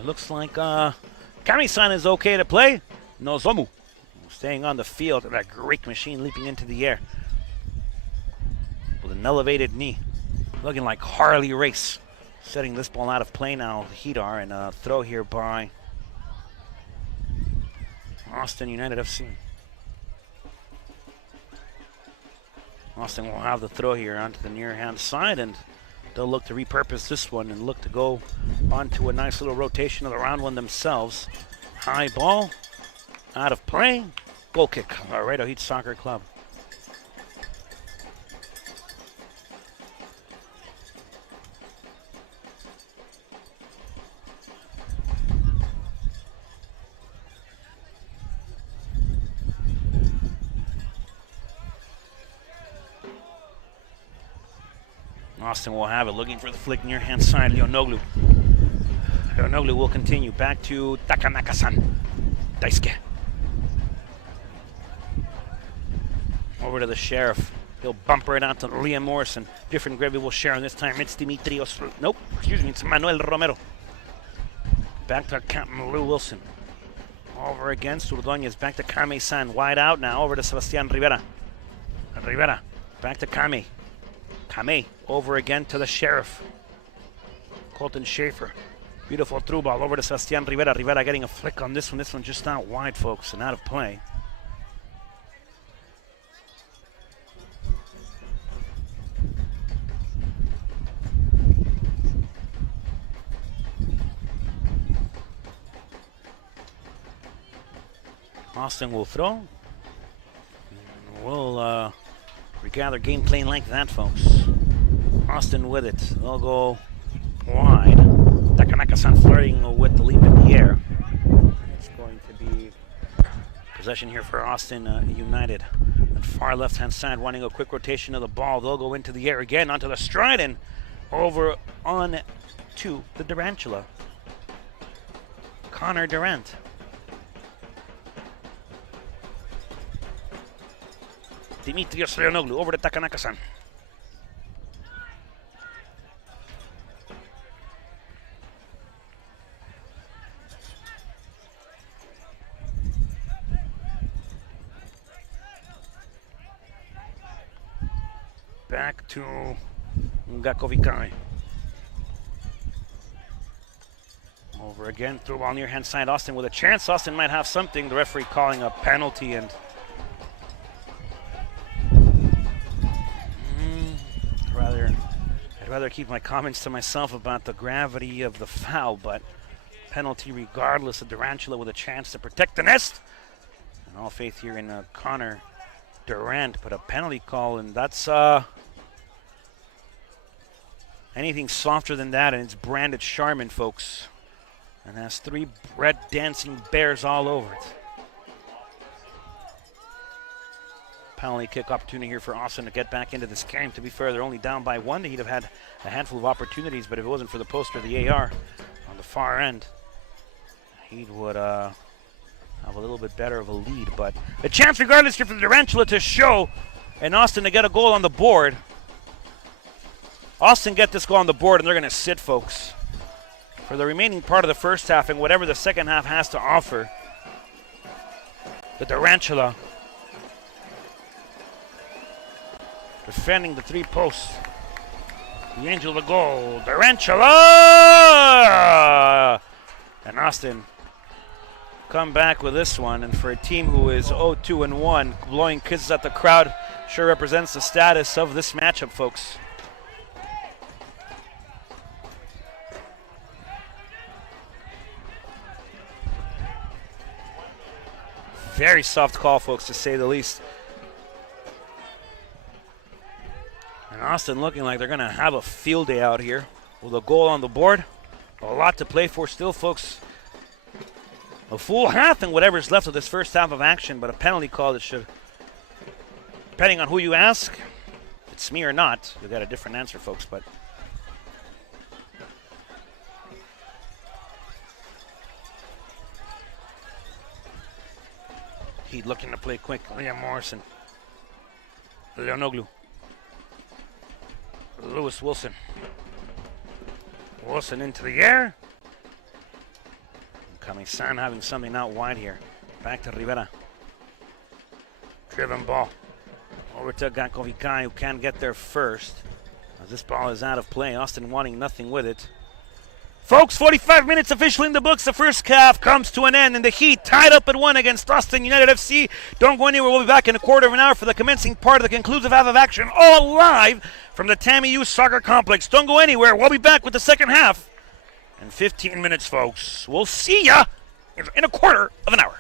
Looks like Kami-san is okay to play. Nozomu staying on the field. That Greek machine leaping into the air with an elevated knee. Looking like Harley Race. Setting this ball out of play now. The Heat are, and a throw here by Austin United FC. Austin will have the throw here onto the near hand side, and they'll look to repurpose this one and look to go onto a nice little rotation of the round one themselves. High ball, out of play, goal kick. Laredo Heat Soccer Club. Austin will have it, looking for the flick near hand side. Leonoglu. Leonoglu will continue back to Takanaka-san. Daisuke. Over to the Sheriff. He'll bumper it out to Liam Morrison. Different gravy will share, and this time it's Dimitrios. Nope, excuse me, it's Manuel Romero. Back to Captain Lou Wilson. Over against Ordonez. Back to Kame-san. Wide out now. Over to Sebastian Rivera. Rivera. Back to Kame. Kame over again to the Sheriff. Colton Schaefer. Beautiful through ball over to Sebastian Rivera. Rivera getting a flick on this one. This one just out wide, folks, and out of play. Austin will throw. We'll regather game plan like that, folks. Austin with it. They'll go wide. Takanaka-san flirting with the leap in the air. It's going to be possession here for Austin United. And far left-hand side wanting a quick rotation of the ball. They'll go into the air again, onto the stride, and over on to the Durantula. Connor Durant. Dimitrios Leonoglu over to Takanaka-san. Back to Ngakovikai. Over again, through ball near hand side. Austin with a chance. Austin might have something. The referee calling a penalty, and I'd rather keep my comments to myself about the gravity of the foul, but penalty regardless. Of Durantula with a chance to protect the nest. And all faith here in Connor Durant, but a penalty call, and that's anything softer than that, and it's branded Charmin, folks, and has 3 red dancing bears all over it. Penalty kick opportunity here for Austin to get back into this game. To be fair, they're only down by 1. He'd have had a handful of opportunities, but if it wasn't for the poster of the AR on the far end, he would have a little bit better of a lead. But a chance regardless here for the Durantula to show, and Austin to get a goal on the board. Austin get this goal on the board, and they're going to sit, folks, for the remaining part of the first half and whatever the second half has to offer. The Durantula defending the 3 posts. The angel of the goal, Durantula! And Austin come back with this one. And for a team who is 0-2-1, blowing kisses at the crowd sure represents the status of this matchup, folks. Very soft call, folks, to say the least. And Austin looking like they're going to have a field day out here with a goal on the board. A lot to play for still, folks. A full half and whatever's left of this first half of action, but a penalty call that should, depending on who you ask, if it's me or not, you'll get a different answer, folks. But he's looking to play quick. Liam Morrison. Leonoglu. Lewis Wilson. Wilson into the air. Kami-san having something out wide here. Back to Rivera. Driven ball. Over to Gakovikai, who can get there first. As this ball is out of play. Austin wanting nothing with it. Folks, 45 minutes officially in the books. The first half comes to an end, and the Heat tied up at 1 against Austin United FC. Don't go anywhere. We'll be back in a quarter of an hour for the commencing part of the conclusive half of action, all live from the Tammy U Soccer Complex. Don't go anywhere. We'll be back with the second half in 15 minutes, folks. We'll see ya in a quarter of an hour.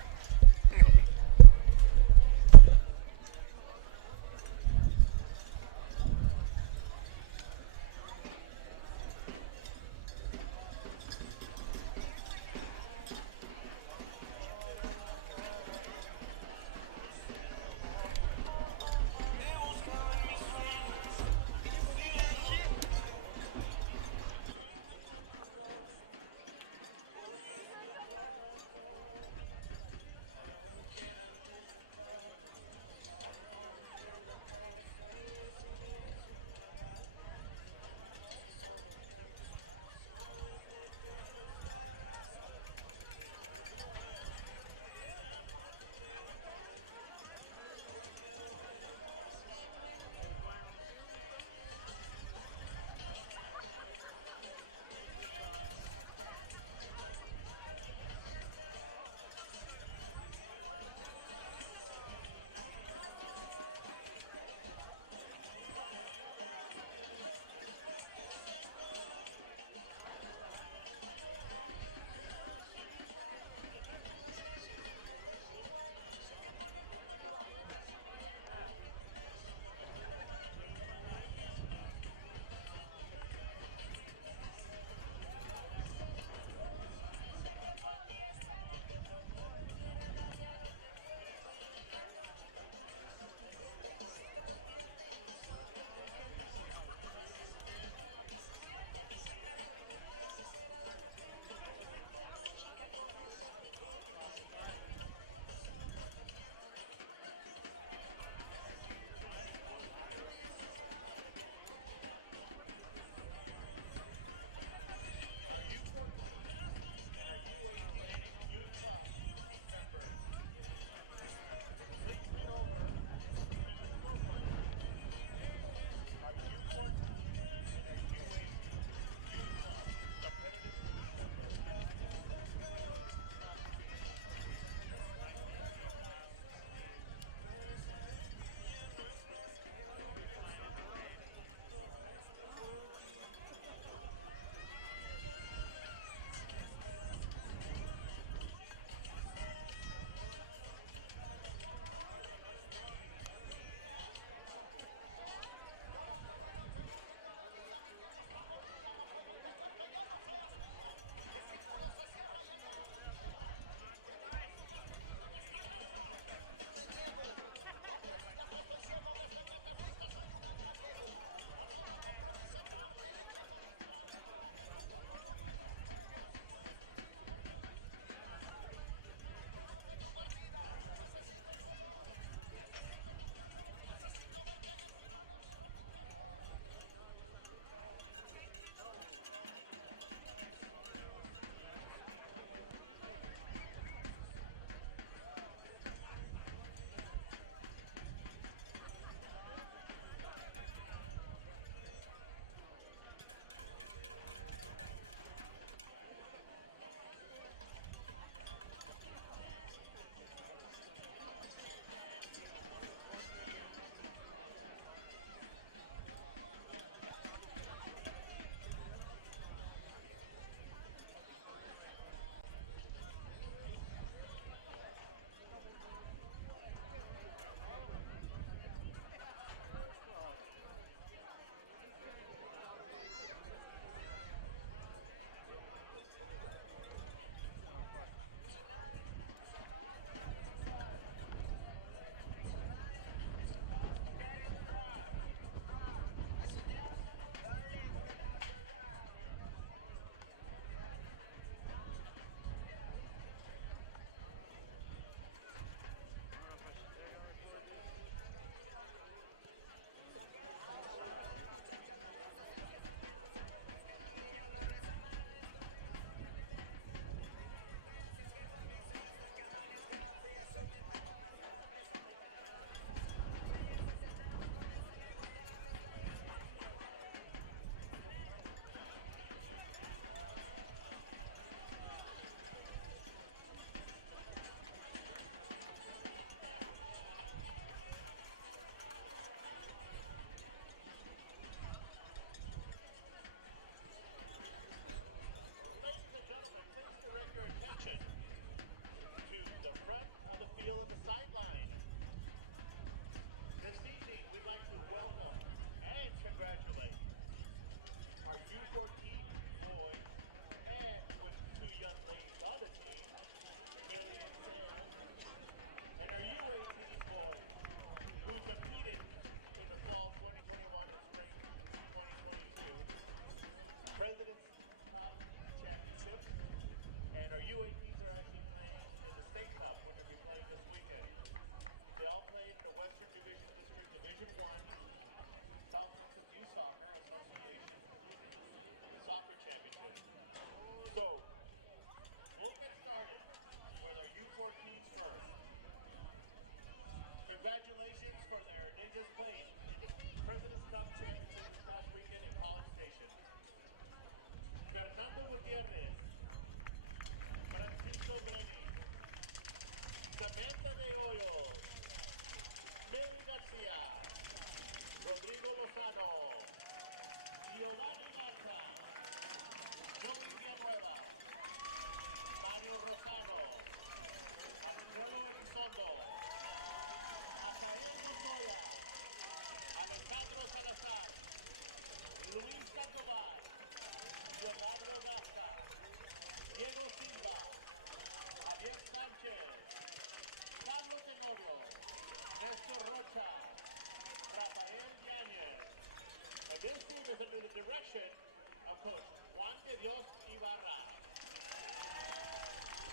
Dios Ibarra.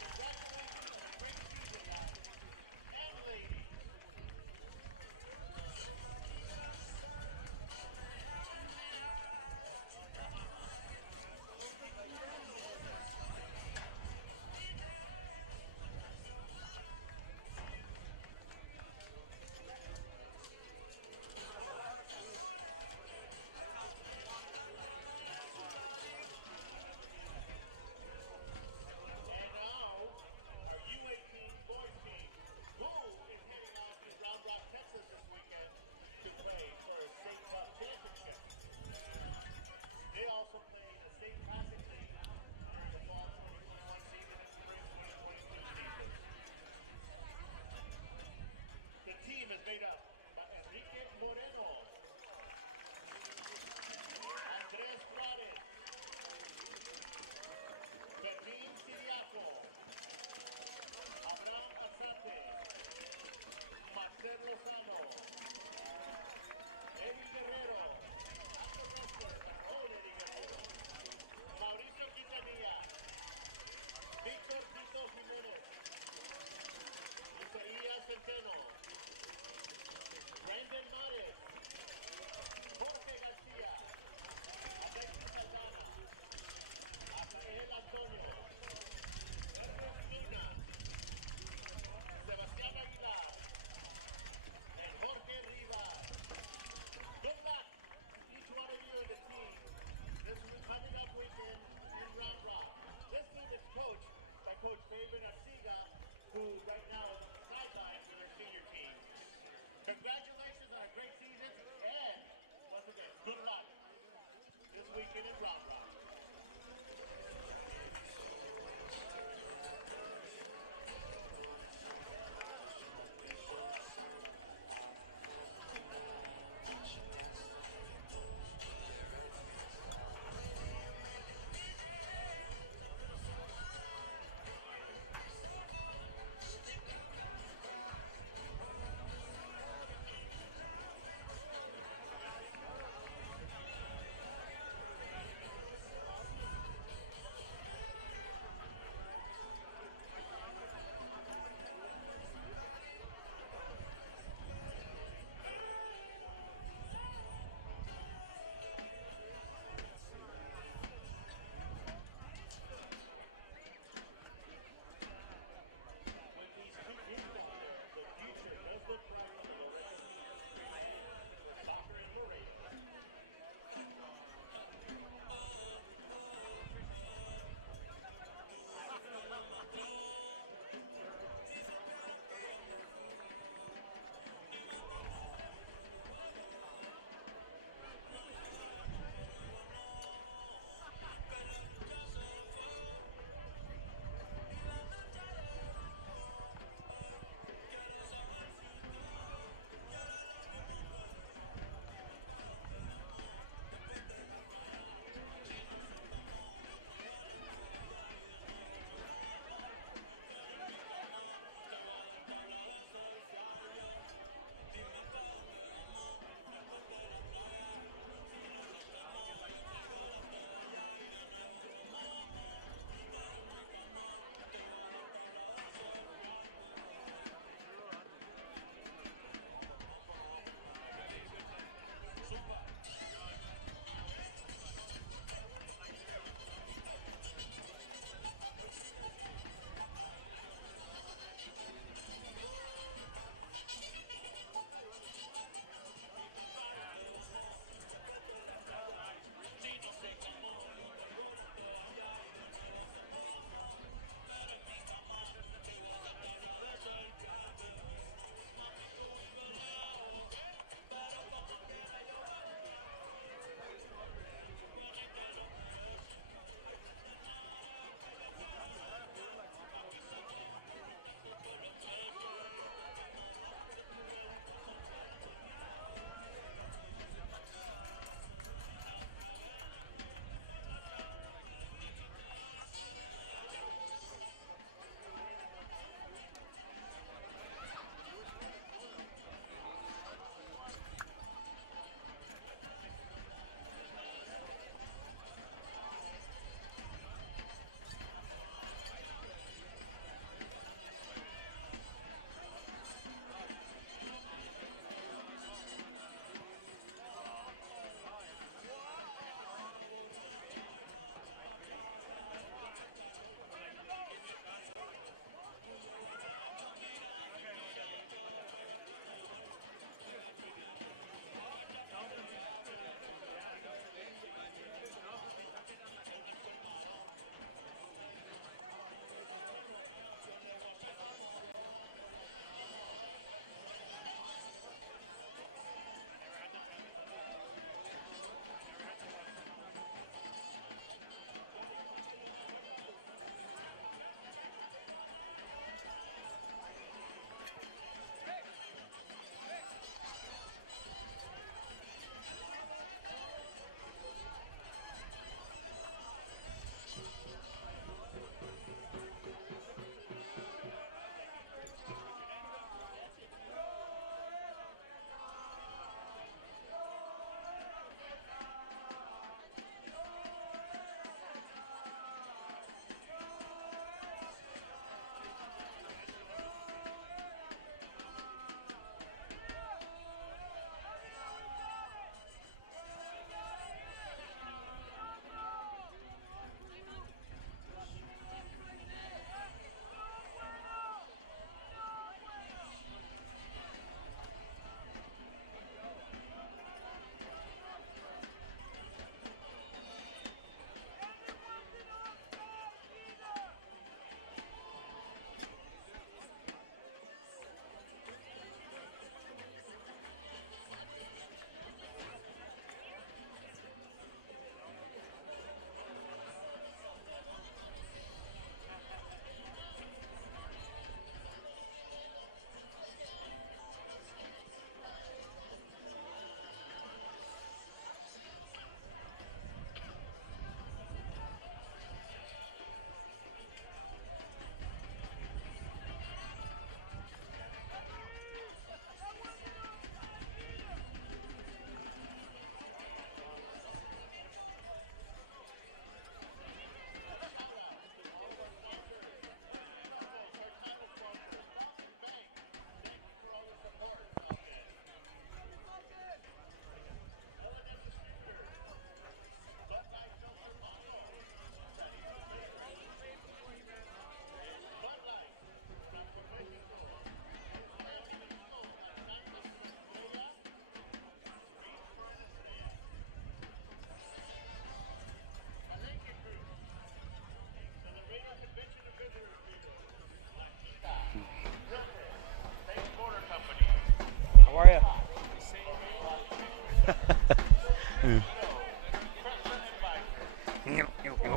Congratulations on a great season, guys and ladies. And now, our U18 boys team, who is heading off to Round Rock, Texas this weekend to play for a state cup championship. They also play in the state classic league during the fall 2021 season and spring 2022 season. The team is made up by Enrique Moreno, Andres Juarez, Fermin Siriaco, Abraham Azate, Marcel Lozano, Eddie Guerrero, Aldo Nestor, Eddie Guerrero, Mauricio Quintanilla, Víctor Tito Jiménez, Isaías Centeno, Brandon Mares, Jorge García, Alexis Saldana, Rafael Antonio, Ernest Luna, Sebastián Aguilar, and Jorge Rivas. Good luck to each one of you in the team this coming up weekend in Round Rock. This team is coached by Coach Fabian Arciga, who right now is on the sidelines with our senior team. Congratulations on a great season, and once again, good luck this weekend in Round Rock.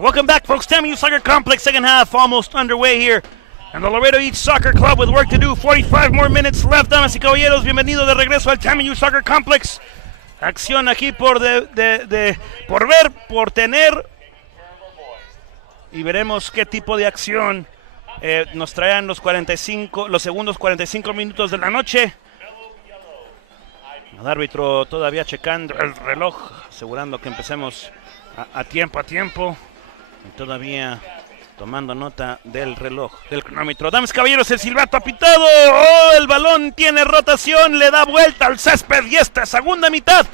Welcome back, folks. TAMU Soccer Complex, second half almost underway here. And the Laredo East Soccer Club with work to do. 45 more minutes left, damas y caballeros. Bienvenido de regreso al TAMU Soccer Complex. Acción aquí por ver, por tener. Y veremos qué tipo de acción nos traerán los segundos 45 minutos de la noche. El árbitro todavía checando el reloj, asegurando que empecemos a tiempo. Y todavía tomando nota del reloj, del cronómetro. Damas y caballeros, el silbato ha pitado. Oh, el balón tiene rotación, le da vuelta al césped y esta segunda mitad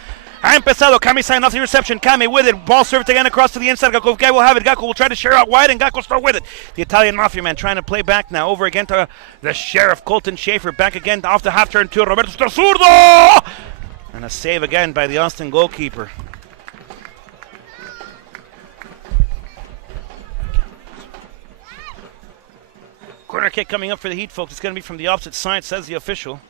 ha empezado. Kame signing off the reception. Kame with it. Ball served again across to the inside. Gakko will have it. Gakko will try to share out wide, and Gakko still with it. The Italian Mafia man trying to play back now. Over again to the Sheriff, Colton Schaefer. Back again off the half turn to Roberto Strassurdo. And a save again by the Austin goalkeeper. Corner kick coming up for the Heat, folks. It's going to be from the opposite side, says the official.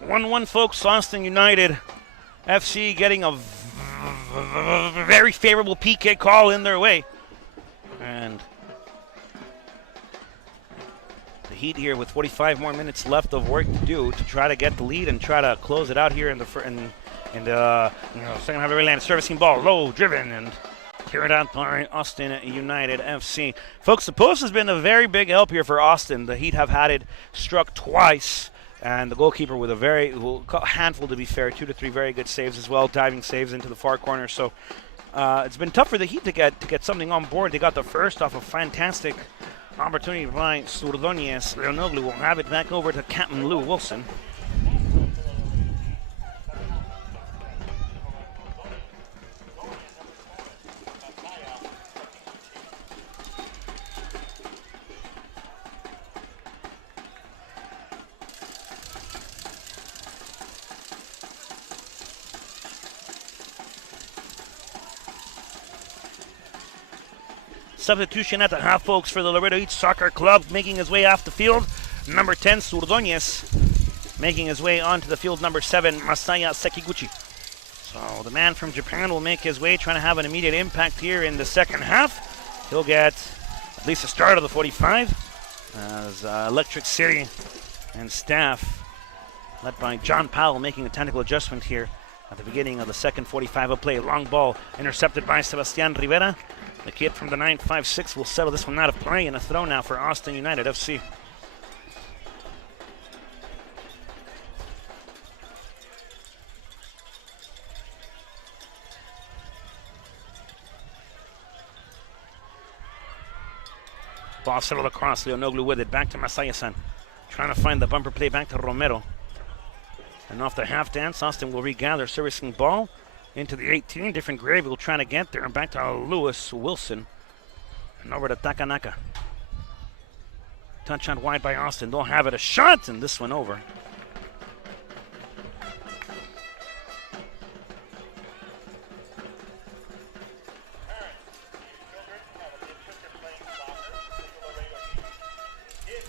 One, folks. Austin United FC getting a very favorable PK call in their way. And the Heat here with 45 more minutes left of work to do to try to get the lead and try to close it out here in the second half of the land. Servicing ball, low, driven, and cleared out by Austin United FC. Folks, the post has been a very big help here for Austin. The Heat have had it struck twice, and the goalkeeper with a handful, to be fair, 2 to 3 very good saves as well, diving saves into the far corner. So it's been tough for the Heat to get something on board. They got the first off a fantastic opportunity by Surdonies. Leonoglu will have it back over to Captain Lou Wilson. Substitution at the half, folks, for the Laredo East Soccer Club, making his way off the field. Number 10, Surdonies, making his way onto the field. Number 7, Masaya Sekiguchi. So the man from Japan will make his way, trying to have an immediate impact here in the second half. He'll get at least a start of the 45 as Electric City and staff, led by John Powell, making a technical adjustment here at the beginning of the second 45 of play. Long ball intercepted by Sebastian Rivera. The kid from the 956 will settle this one out of play, and a throw now for Austin United FC. Ball settled across. Leonoglu with it. Back to Masaya-san. Trying to find the bumper play back to Romero. And off the half dance, Austin will regather. Servicing ball into the 18. Different grave will try to get there. And back to Lewis Wilson. And over to Takanaka. Touch on wide by Austin. They'll have it. A shot, and this one over.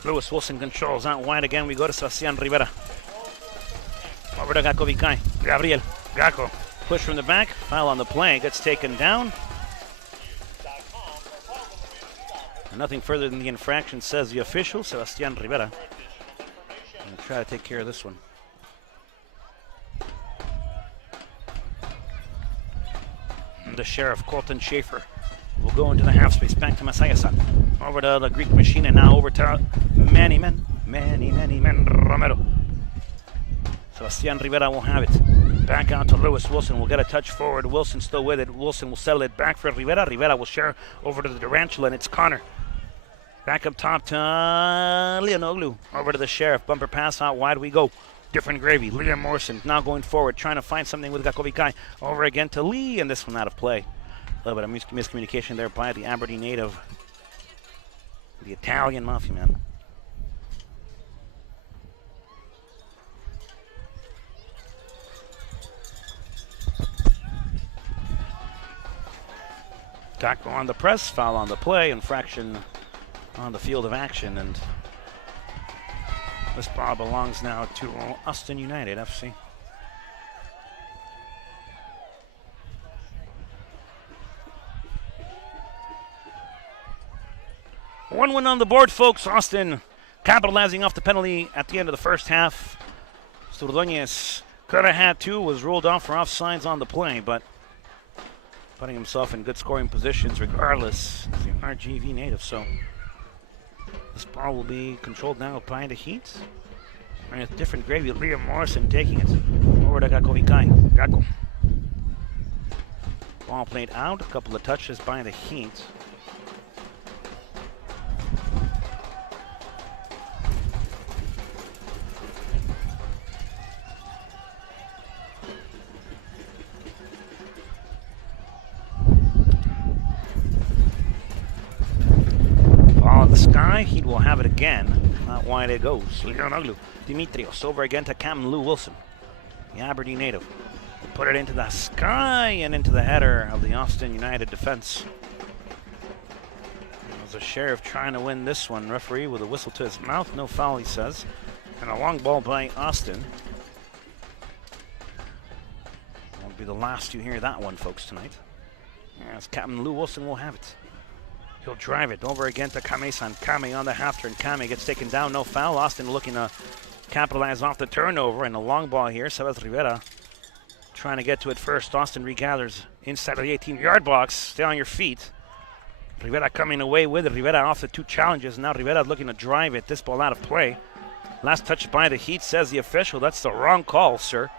Lewis Wilson controls out wide again. We go to Sebastian Rivera. Over to Gakko Vikai. Gabriel. Gakko. Push from the back. Foul on the play. Gets taken down. And nothing further than the infraction, says the official, Sebastian Rivera. And try to take care of this one. And the Sheriff, Colton Schaefer, will go into the half space. Back to Masaya-san. Over to the Greek machine, and now over to many men, Romero. Sebastian Rivera will have it. Back out to Lewis Wilson. Will get a touch forward. Wilson still with it. Wilson will settle it back for Rivera. Rivera will share over to the Durantula, and it's Connor. Back up top to Leonoglu. Over to the Sheriff. Bumper pass out wide we go. Different gravy. Liam Morrison now going forward, trying to find something with Gakko Vikai. Over again to Lee, and this one out of play. A little bit of miscommunication there by the Aberdeen native. The Italian Mafia man. Gakko on the press, foul on the play, infraction on the field of action, and This ball belongs now to Austin United FC. One win on the board, folks. Austin capitalizing off the penalty at the end of the first half. Sturdoñez could have had two, was ruled off for offsides on the play, but putting himself in good scoring positions regardless. He's an RGV native, so this ball will be controlled now by the Heat. And it's different gravy. Liam Morrison taking it over to Gakovikai. Gako. Ball played out. A couple of touches by the Heat. Ball in the sky. Heat will have it again. Not wide it goes. Leonoglu. Dimitrios over again to Cam Lou Wilson, the Aberdeen native. Put it into the sky and into the header of the Austin United defense. There's a Sheriff trying to win this one. Referee with a whistle to his mouth. No foul, he says. And a long ball by Austin. Won't be the last you hear that one, folks, tonight. As Captain Lou Wilson will have it. He'll drive it over again to Kame-san. Kame on the half turn. Kame gets taken down. No foul. Austin looking to capitalize off the turnover. And a long ball here. Sebas Rivera trying to get to it first. Austin regathers inside of the 18-yard box. Stay on your feet. Rivera coming away with it. Rivera off the two challenges. Now Rivera looking to drive it. This ball out of play. Last touch by the Heat, says the official. That's the wrong call, sir.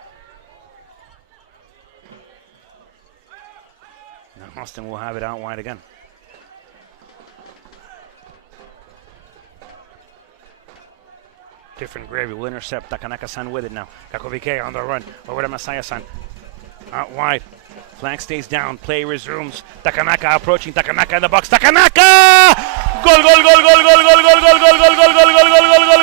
Now Austin will have it out wide again. Different gravy will intercept. Takanaka-san with it now. Kakovike on the run. Over to Masaya-san. Out wide. Flank stays down. Play resumes. Takanaka approaching. Takanaka in the box. Takanaka! Goal, goal, goal, goal, goal, goal, goal, goal, goal, goal, goal, goal, goal, goal,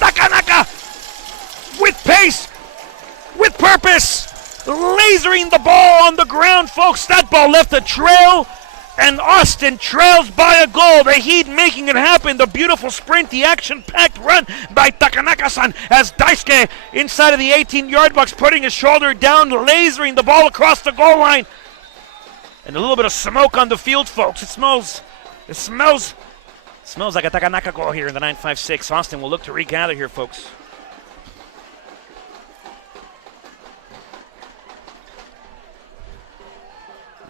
Takanaka with pace, with purpose, lasering the ball on the ground, folks. That ball left a trail, and Austin trails by a goal. The Heat making it happen. The beautiful sprint, the action-packed run by Takanaka-san as Daisuke inside of the 18-yard box, putting his shoulder down, lasering the ball across the goal line. And a little bit of smoke on the field, folks. It smells like a Takanaka goal here in the 9.56. Austin will look to regather here, folks.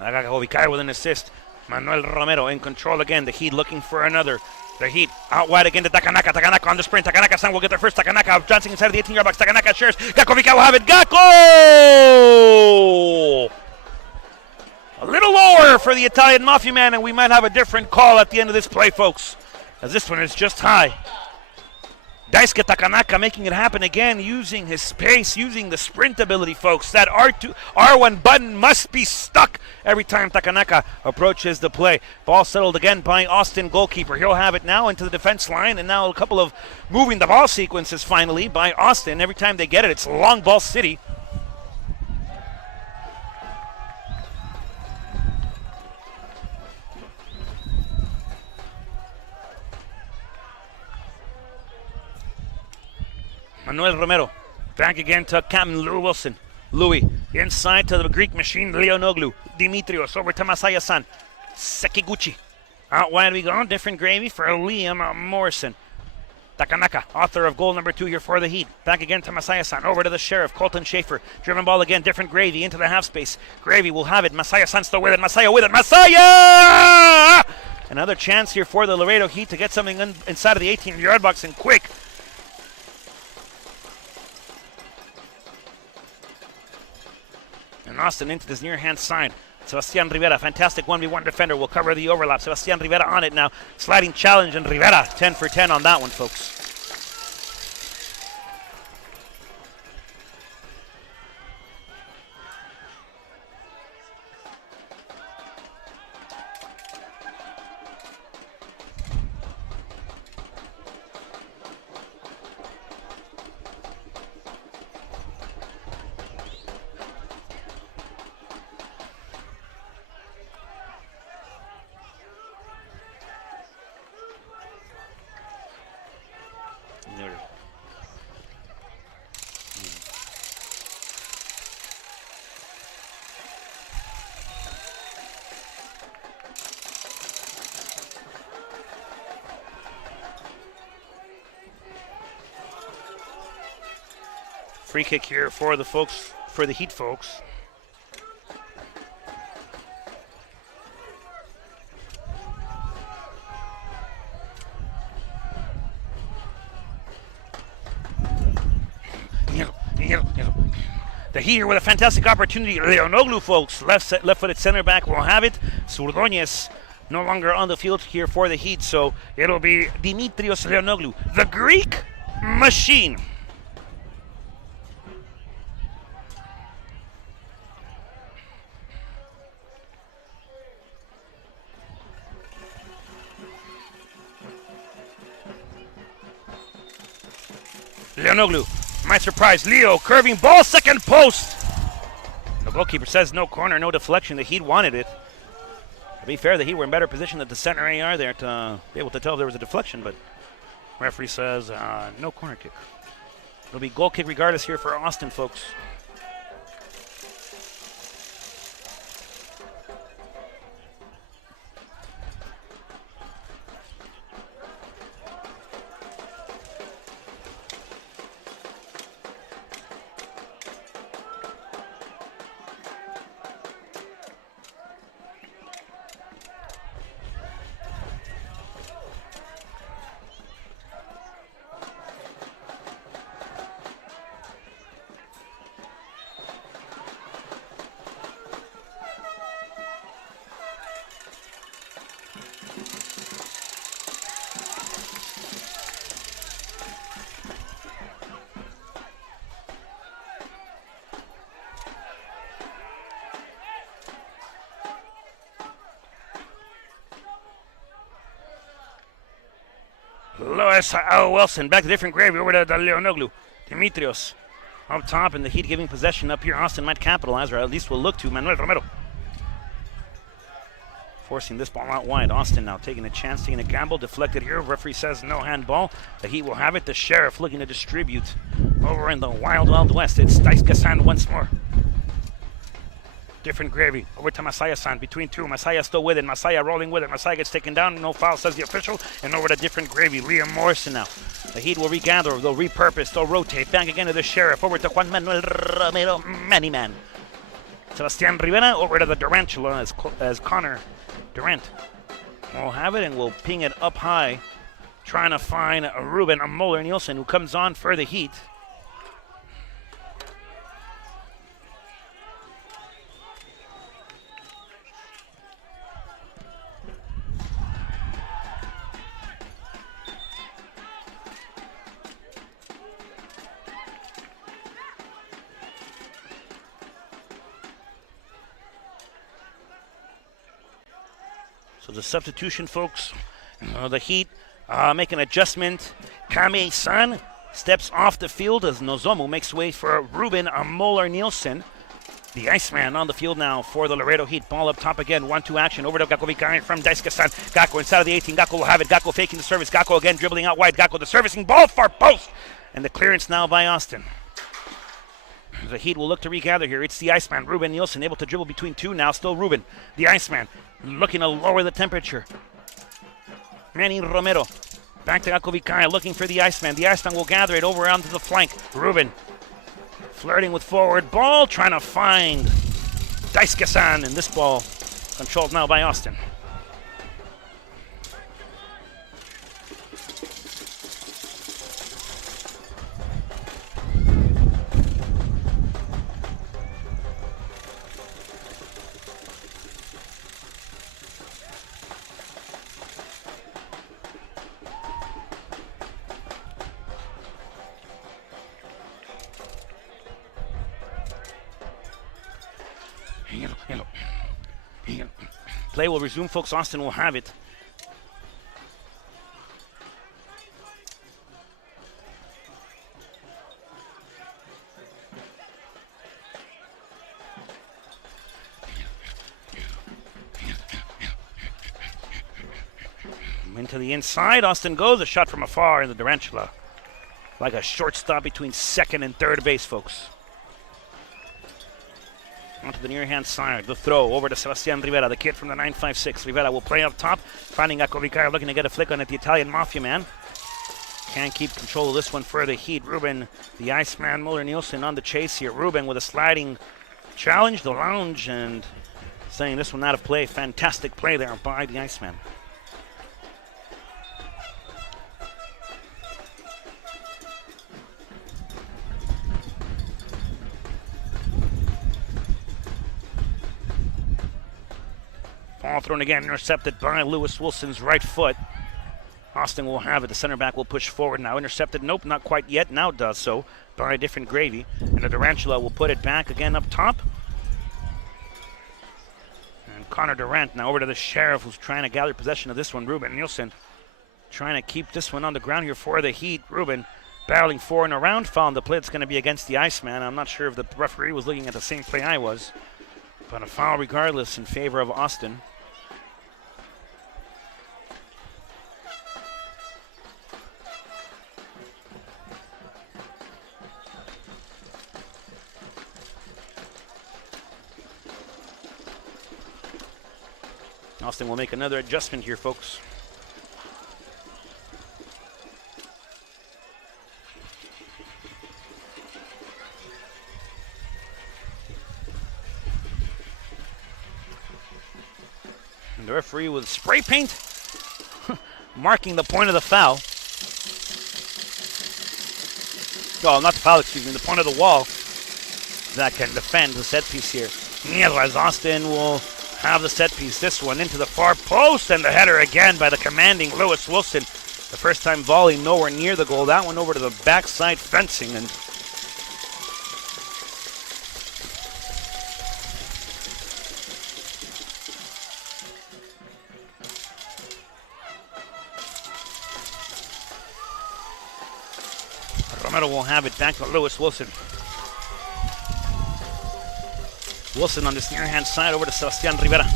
Nagakovikai with an assist. Manuel Romero in control again. The Heat looking for another. The Heat out wide again to Takanaka. Takanaka on the sprint. Takanaka-san will get there first. Takanaka dancing inside of the 18-yard box. Takanaka shares. Gakovikai will have it. Gako! A little lower for the Italian Mafia man, and we might have a different call at the end of this play, folks, as this one is just high. Daisuke Takanaka making it happen again, using his space, using the sprint ability, folks. That R1 button must be stuck every time Takanaka approaches the play. Ball settled again by Austin, goalkeeper. He'll have it now into the defense line, and now a couple of moving the ball sequences finally by Austin. Every time they get it, it's long ball city. Manuel Romero, back again to Captain Lou Wilson. Louis, inside to the Greek machine, Leonoglu. Dimitrios over to Masaya-san. Sekiguchi. Out wide we go, different gravy for Liam Morrison. Takanaka, author of goal number 2 here for the Heat. Back again to Masaya-san, over to the Sheriff, Colton Schaefer. Driven ball again, different gravy into the half space. Gravy will have it, Masaya-san still with it, Masaya with it, Masaya! Another chance here for the Laredo Heat to get something inside of the 18-yard box and quick. And Austin into this near-hand side. Sebastian Rivera, fantastic 1v1 defender, will cover the overlap. Sebastian Rivera on it now. Sliding challenge, and Rivera 10 for 10 on that one, folks. There. Free kick here for the folks, for the Heat folks. The Heat here with a fantastic opportunity. Leonoglu, folks, left-footed center back will have it. Surdoñez no longer on the field here for the Heat, so it'll be Dimitrios Leonoglu, the Greek machine. Leonoglu, my surprise, Leo, curving ball, second post. The goalkeeper says no corner, no deflection. The Heat wanted it. To be fair, the Heat were in better position at the center AR there to be able to tell if there was a deflection, but referee says no corner kick. It'll be goal kick regardless here for Austin, folks. Lewis Wilson, back to different gravy, over to Leonoglu. Dimitrios up top, and the Heat giving possession up here. Austin might capitalize, or at least will look to. Manuel Romero forcing this ball out wide. Austin now taking a chance, taking a gamble. Deflected here. Referee says no handball. The Heat will have it. The Sheriff looking to distribute over in the Wild Wild West. It's Dice Gassan once more. Different gravy. Over to Masaya-san. Between two. Masaya still with it. Masaya rolling with it. Masaya gets taken down. No foul, says the official. And over to different gravy. Liam Morrison now. The Heat will regather. They'll repurpose. They'll rotate. Back again to the Sheriff. Over to Juan Manuel Romero. Many-man. Sebastian Rivera over to the Durantula as Connor Durant will have it, and will ping it up high. Trying to find Ruben Moller-Nielsen, who comes on for the Heat. So the substitution, folks, the Heat make an adjustment. Kame-san steps off the field as Nozomu makes way for Ruben Moller-Nielsen. The Iceman on the field now for the Laredo Heat. Ball up top again, 1-2 action. Over to Gakko Vikari from Daisuke-san. Gakko inside of the 18. Gakko will have it. Gakko faking the service. Gakko again dribbling out wide. Gakko the servicing ball, far post. And the clearance now by Austin. The Heat will look to regather here. It's the Iceman, Ruben Nielsen, able to dribble between two now. Still Ruben, the Iceman, looking to lower the temperature. Manny Romero, back to Gakko Vikari, looking for the Iceman. The Iceman will gather it over onto the flank. Ruben, flirting with forward ball, trying to find Daisuke-san, and this ball controlled now by Austin. Play will resume, folks. Austin will have it. Into the inside, Austin goes. A shot from afar in the Durantula. like a shortstop between second and third base, folks. Onto the near hand side, the throw over to Sebastian Rivera, the kid from the 956. Rivera will play up top, finding Gakovica looking to get a flick on it, the Italian Mafia man. Can't keep control of this one for the Heat. Ruben, the Iceman, Muller Nielsen on the chase here. Ruben with a sliding challenge, the lounge, and saying this one out of play. Fantastic play there by the Iceman. Ball thrown again, intercepted by Lewis Wilson's right foot. Austin will have it. The center back will push forward now. Intercepted. Nope, not quite yet. Now does so by a different Gravy. And the Durantula will put it back again up top. And Connor Durant now over to the Sheriff, who's trying to gather possession of this one. Ruben Nielsen trying to keep this one on the ground here for the Heat. Ruben battling for and around. Found the play that's going to be against the Iceman. I'm not sure if the referee was looking at the same play I was. But a foul regardless in favor of Austin. Austin will make another adjustment here, folks. And the referee with spray paint marking the point of the foul. Oh, not the foul, excuse me, the point of the wall that can defend the set piece here. As Austin will have the set piece. This one into the far post, and the header again by the commanding Lewis Wilson. The first time volley nowhere near the goal. That one over to the backside fencing, and Romero will have it back to Lewis Wilson. Wilson on this near hand side over to Sebastian Rivera.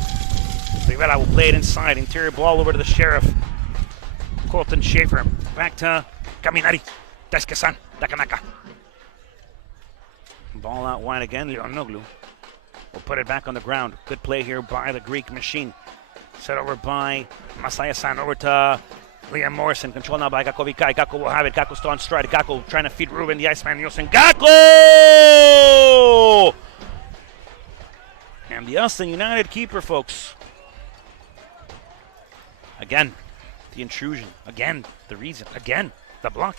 Rivera will play it inside. Interior ball over to the Sheriff. Colton Schaefer. Back to Caminari. Daisuke-san. Takanaka. Ball out wide again. Leonoglu will put it back on the ground. Good play here by the Greek machine. Set over by Masaya-san. Over to Liam Morrison. Control now by Gakko Vikai. Gakko will have it. Gakko still on stride. Gakko trying to feed Ruben, the Iceman Nielsen. Gakko! And the Austin United keeper, folks. Again, the intrusion. Again, the reason. Again, the block.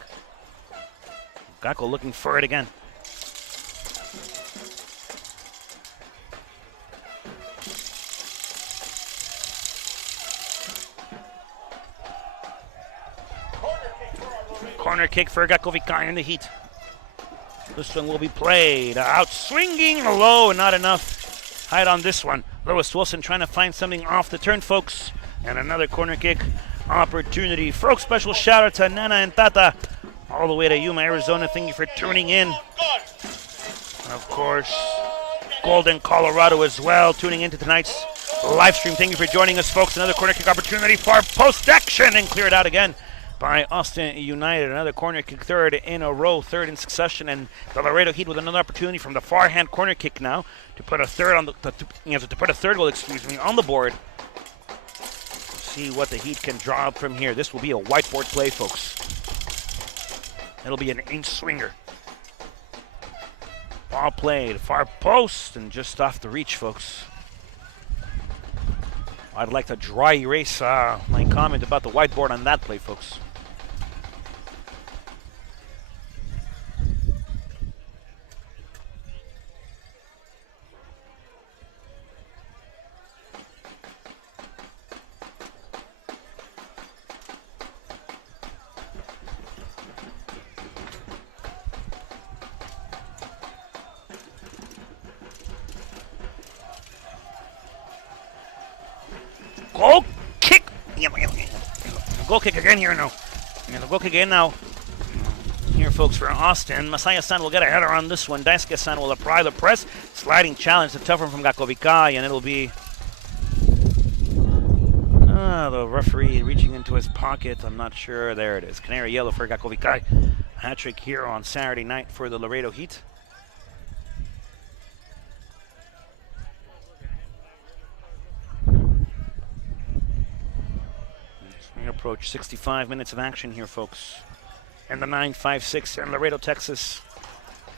Gakko looking for it again. Corner kick for Gakko Vikai in the Heat. This one will be played out, swinging low, not enough height on this one. Lewis Wilson trying to find something off the turn, folks. And another corner kick opportunity. Folks, special shout out to Nana and Tata all the way to Yuma, Arizona. Thank you for tuning in. And of course, Golden, Colorado as well, tuning into tonight's live stream. Thank you for joining us, folks. Another corner kick opportunity for post action, and cleared out again by Austin United. Another corner kick, third in a row, third in succession, and the Laredo Heat with another opportunity from the far hand corner kick now to put a third on the to put a third goal, on the board. See what the Heat can draw up from here. This will be a whiteboard play, folks. It'll be an inch swinger. Ball played far post and just off the reach, folks. I'd like to dry erase my comment about the whiteboard on that play, folks. Goal kick. Goal kick again here now. And the goal kick again now. Here, folks, for Austin. Masaya-san will get a header on this one. Daisuke-san will apply the press. Sliding challenge, a tough one from Gakko Vikai, and it'll be the referee reaching into his pocket. I'm not sure. There it is. Canary yellow for Gakko Vikai. Hat trick here on Saturday night for the Laredo Heat. We approach 65 minutes of action here, folks. And the 956 in Laredo, Texas,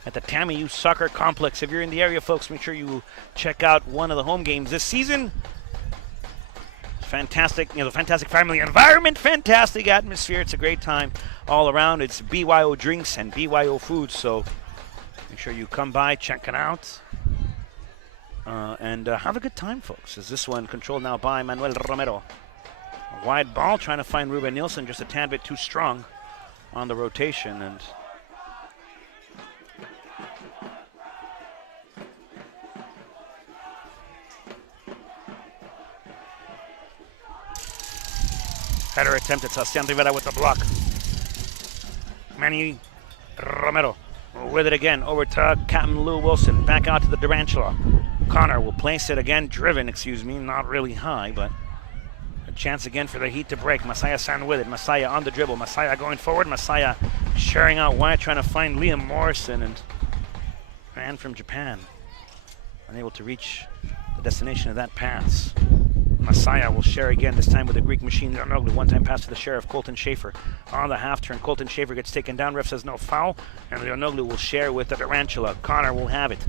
at the Tammy Youth Soccer Complex. If you're in the area, folks, make sure you check out one of the home games this season. Fantastic, fantastic family environment, fantastic atmosphere. It's a great time all around. It's BYO drinks and BYO food, so make sure you come by, check it out, and have a good time, folks. As this one controlled now by Manuel Romero. A wide ball, trying to find Ruben Nielsen, just a tad bit too strong on the rotation, and header attempt at Sebastian Rivera with the block. Manny Romero with it again, over to Captain Lou Wilson, back out to the Durantula. Connor will place it again, not really high, but a chance again for the Heat to break. Masaya San with it, Masaya on the dribble, Masaya going forward, Masaya sharing out wide, trying to find Liam Morrison, and man from Japan unable to reach the destination of that pass. Masaya will share again, this time with the Greek machine. Leonoglu, one-time pass to the Sheriff, Colton Schaefer. On the half turn, Colton Schaefer gets taken down. Ref says no foul. And Leonoglu will share with the Durantula. Connor will have it.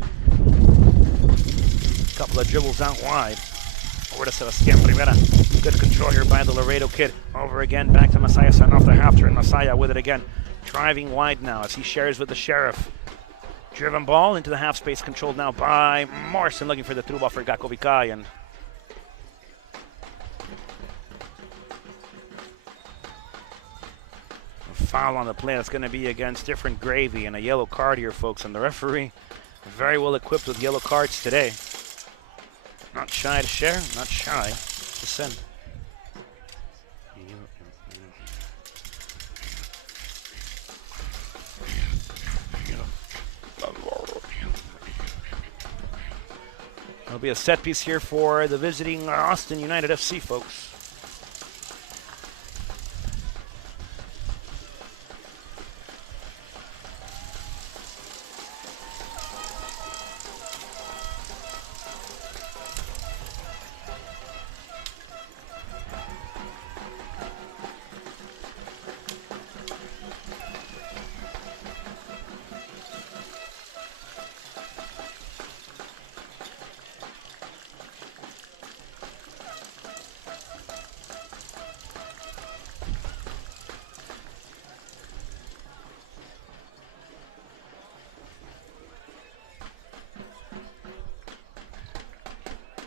A couple of dribbles out wide. Over to Sebastian Rivera. Good control here by the Laredo kid. Over again, back to Masaya San off the half turn. Masaya with it again. Driving wide now as he shares with the Sheriff. Driven ball into the half space, controlled now by Morrison, looking for the through ball for Gakovikai, and foul on the play. That's going to be against Different Gravy, and a yellow card here, folks. And the referee, very well equipped with yellow cards today. Not shy to share, not shy to send. There'll be a set piece here for the visiting Austin United FC, folks.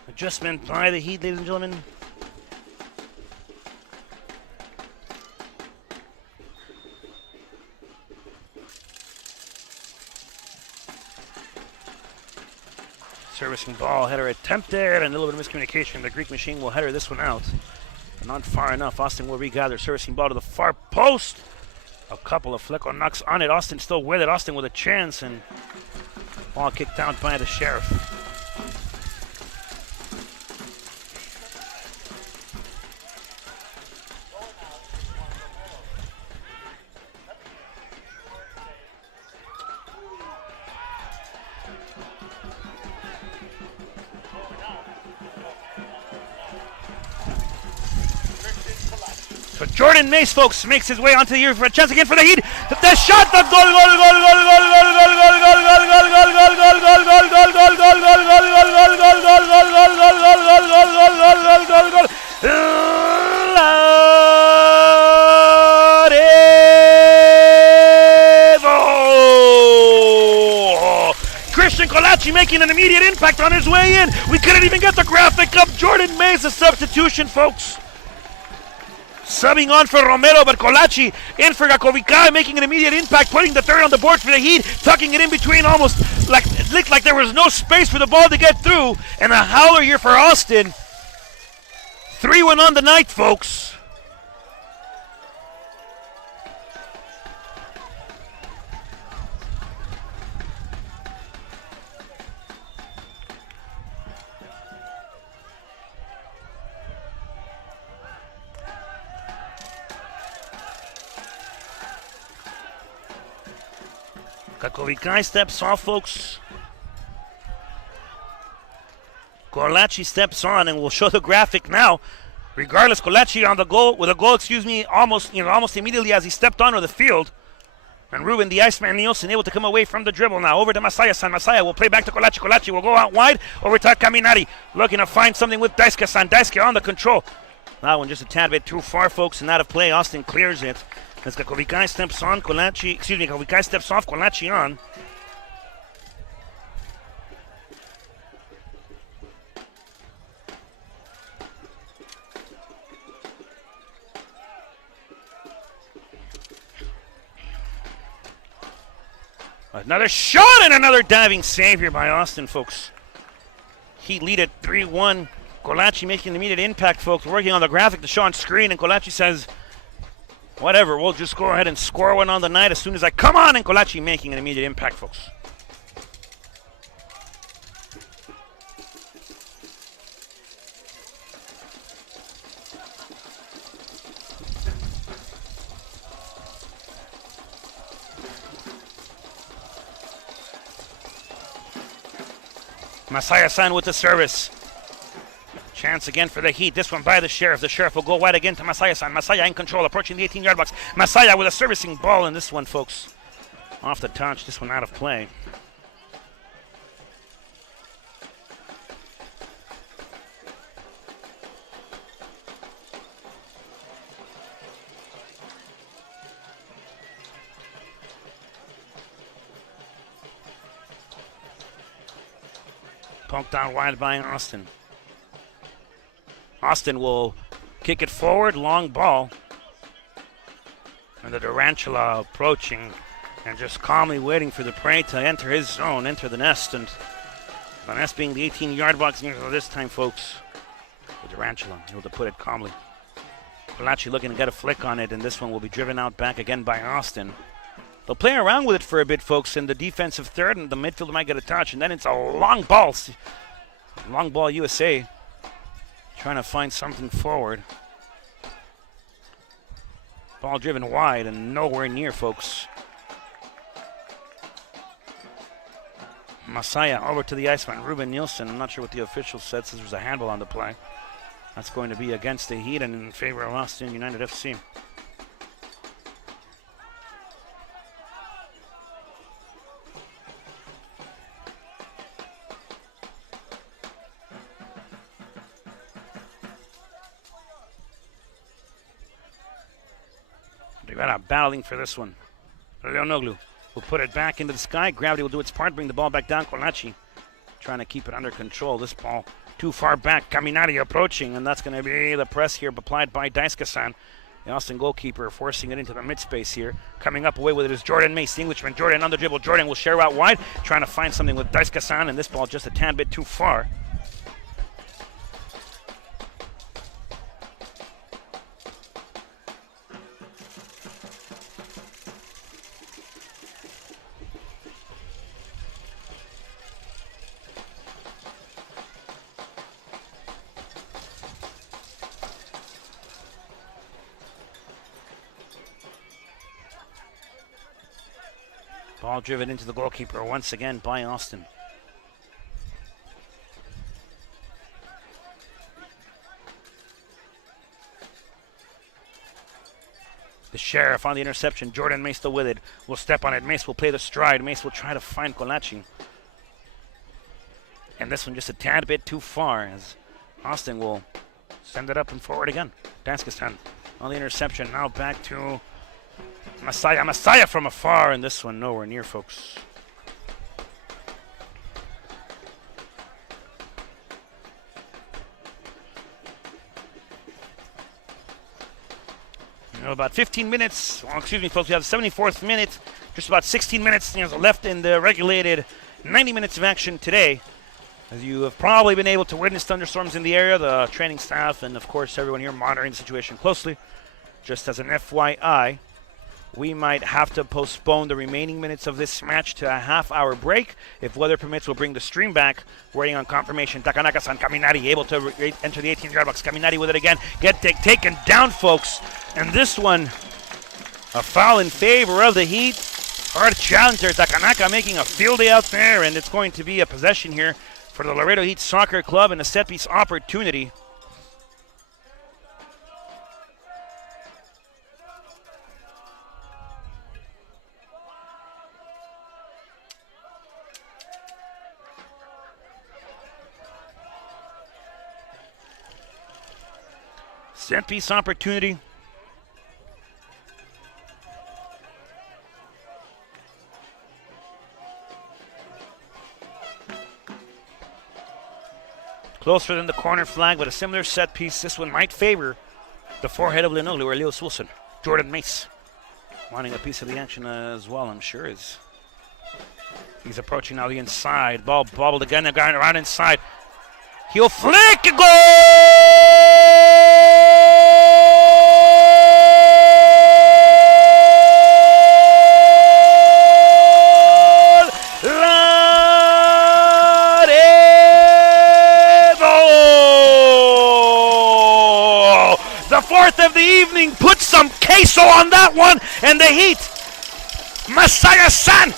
Adjustment by the Heat, ladies and gentlemen. Servicing ball, header attempted, and a little bit of miscommunication. The Greek machine will header this one out. But not far enough. Austin will regather. Servicing ball to the far post. A couple of Flecko knocks on it. Austin still with it. Austin with a chance, and ball kicked out by the Sheriff. So Jordan Mace, folks, makes his way onto the year for a chance again for the Heat. The shot, the goal, Christian Colaci making an immediate impact on his way in. We couldn't even get the graphic up. Jordan Mace, a substitution, folks. Subbing on for Romero, but Colaci in for Gakovikai, making an immediate impact, putting the third on the board for the Heat, tucking it in between, almost like it looked like there was no space for the ball to get through, and a howler here for Austin. 3-1 on the night, folks. Kakovikai steps off, folks. Kolachi steps on, and we'll show the graphic now. Regardless, Kolachi on the goal with a goal, almost immediately as he stepped onto the field. And Ruben, the Iceman Nielsen, able to come away from the dribble now. Over to Masaya-san. Masaya will play back to Kolachi. Kolachi will go out wide. Over to Kaminari. Looking to find something with Daisuke-san. Daisuke on the control. That one just a tad bit too far, folks, and out of play. Austin clears it. As Kakovikai steps on, Kakovikai steps off, Kolachi on. Another shot and another diving save here by Austin, folks. He lead at 3-1. Kolachi making the immediate impact, folks. Working on the graphic to show on screen, and Kolachi says, whatever, we'll just go ahead and score one on the night as soon as I come on, and Kolachi making an immediate impact, folks. Masaya-san with the service. Chance again for the Heat. This one by the Sheriff. The Sheriff will go wide again to Masaya-san. Masaya in control, approaching the 18-yard box. Masaya with a servicing ball in this one, folks. Off the touch, this one out of play. Poked out wide by Austin. Austin will kick it forward, long ball. And the Durantula approaching and just calmly waiting for the prey to enter his zone, enter the nest. And the nest being the 18-yard box this time, folks. The Durantula able to put it calmly. Kolachi looking to get a flick on it, and this one will be driven out back again by Austin. They'll play around with it for a bit, folks, in the defensive third, and the midfielder might get a touch, and then it's a long ball. Long ball USA trying to find something forward. Ball driven wide and nowhere near, folks. Masaya over to the Iceman. Ruben Nielsen, I'm not sure what the official said since there's a handball on the play. That's going to be against the Heat and in favor of Austin United FC. Battling for this one. Leonoglu will put it back into the sky. Gravity will do its part, bring the ball back down. Kolachi trying to keep it under control. This ball too far back. Kaminari approaching, and that's going to be the press here applied by Daisuke-san. The Austin goalkeeper forcing it into the mid-space here. Coming up away with it is Jordan Mace, the Englishman. Jordan on the dribble. Jordan will share out wide, trying to find something with Daisuke-san, and this ball just a tad bit too far. Ball driven into the goalkeeper once again by Austin. The Sheriff on the interception. Jordan Mace still with it. Will step on it. Mace will play the stride. Mace will try to find Kolachi. And this one just a tad bit too far as Austin will send it up and forward again. Daisuke-san on the interception. Now back to Masaya. Masaya from afar, and this one nowhere near, folks. About 15 minutes, excuse me, folks, we have the 74th minute, just about 16 minutes left in the regulated 90 minutes of action today. As you have probably been able to witness thunderstorms in the area, the training staff and, of course, everyone here monitoring the situation closely. Just as an FYI, we might have to postpone the remaining minutes of this match to a half-hour break. If weather permits, we'll bring the stream back. Waiting on confirmation. Takanaka-san, Kaminari able to enter the 18-yard box. Kaminari with it again. Taken down, folks. And this one, a foul in favor of the Heat. Hard challenger. Takanaka making a field day out there, and it's going to be a possession here for the Laredo Heat Soccer Club and a set piece opportunity. Set piece opportunity. Closer than the corner flag, but a similar set piece. This one might favor the forehead of Linoglou or Lewis Wilson. Jordan Mace wanting a piece of the action as well, I'm sure. He's approaching now the inside. Ball bobbled again. They're going around inside. He'll flick a goal! Fourth of the evening, put some queso on that one, and the Heat, Masaya-san,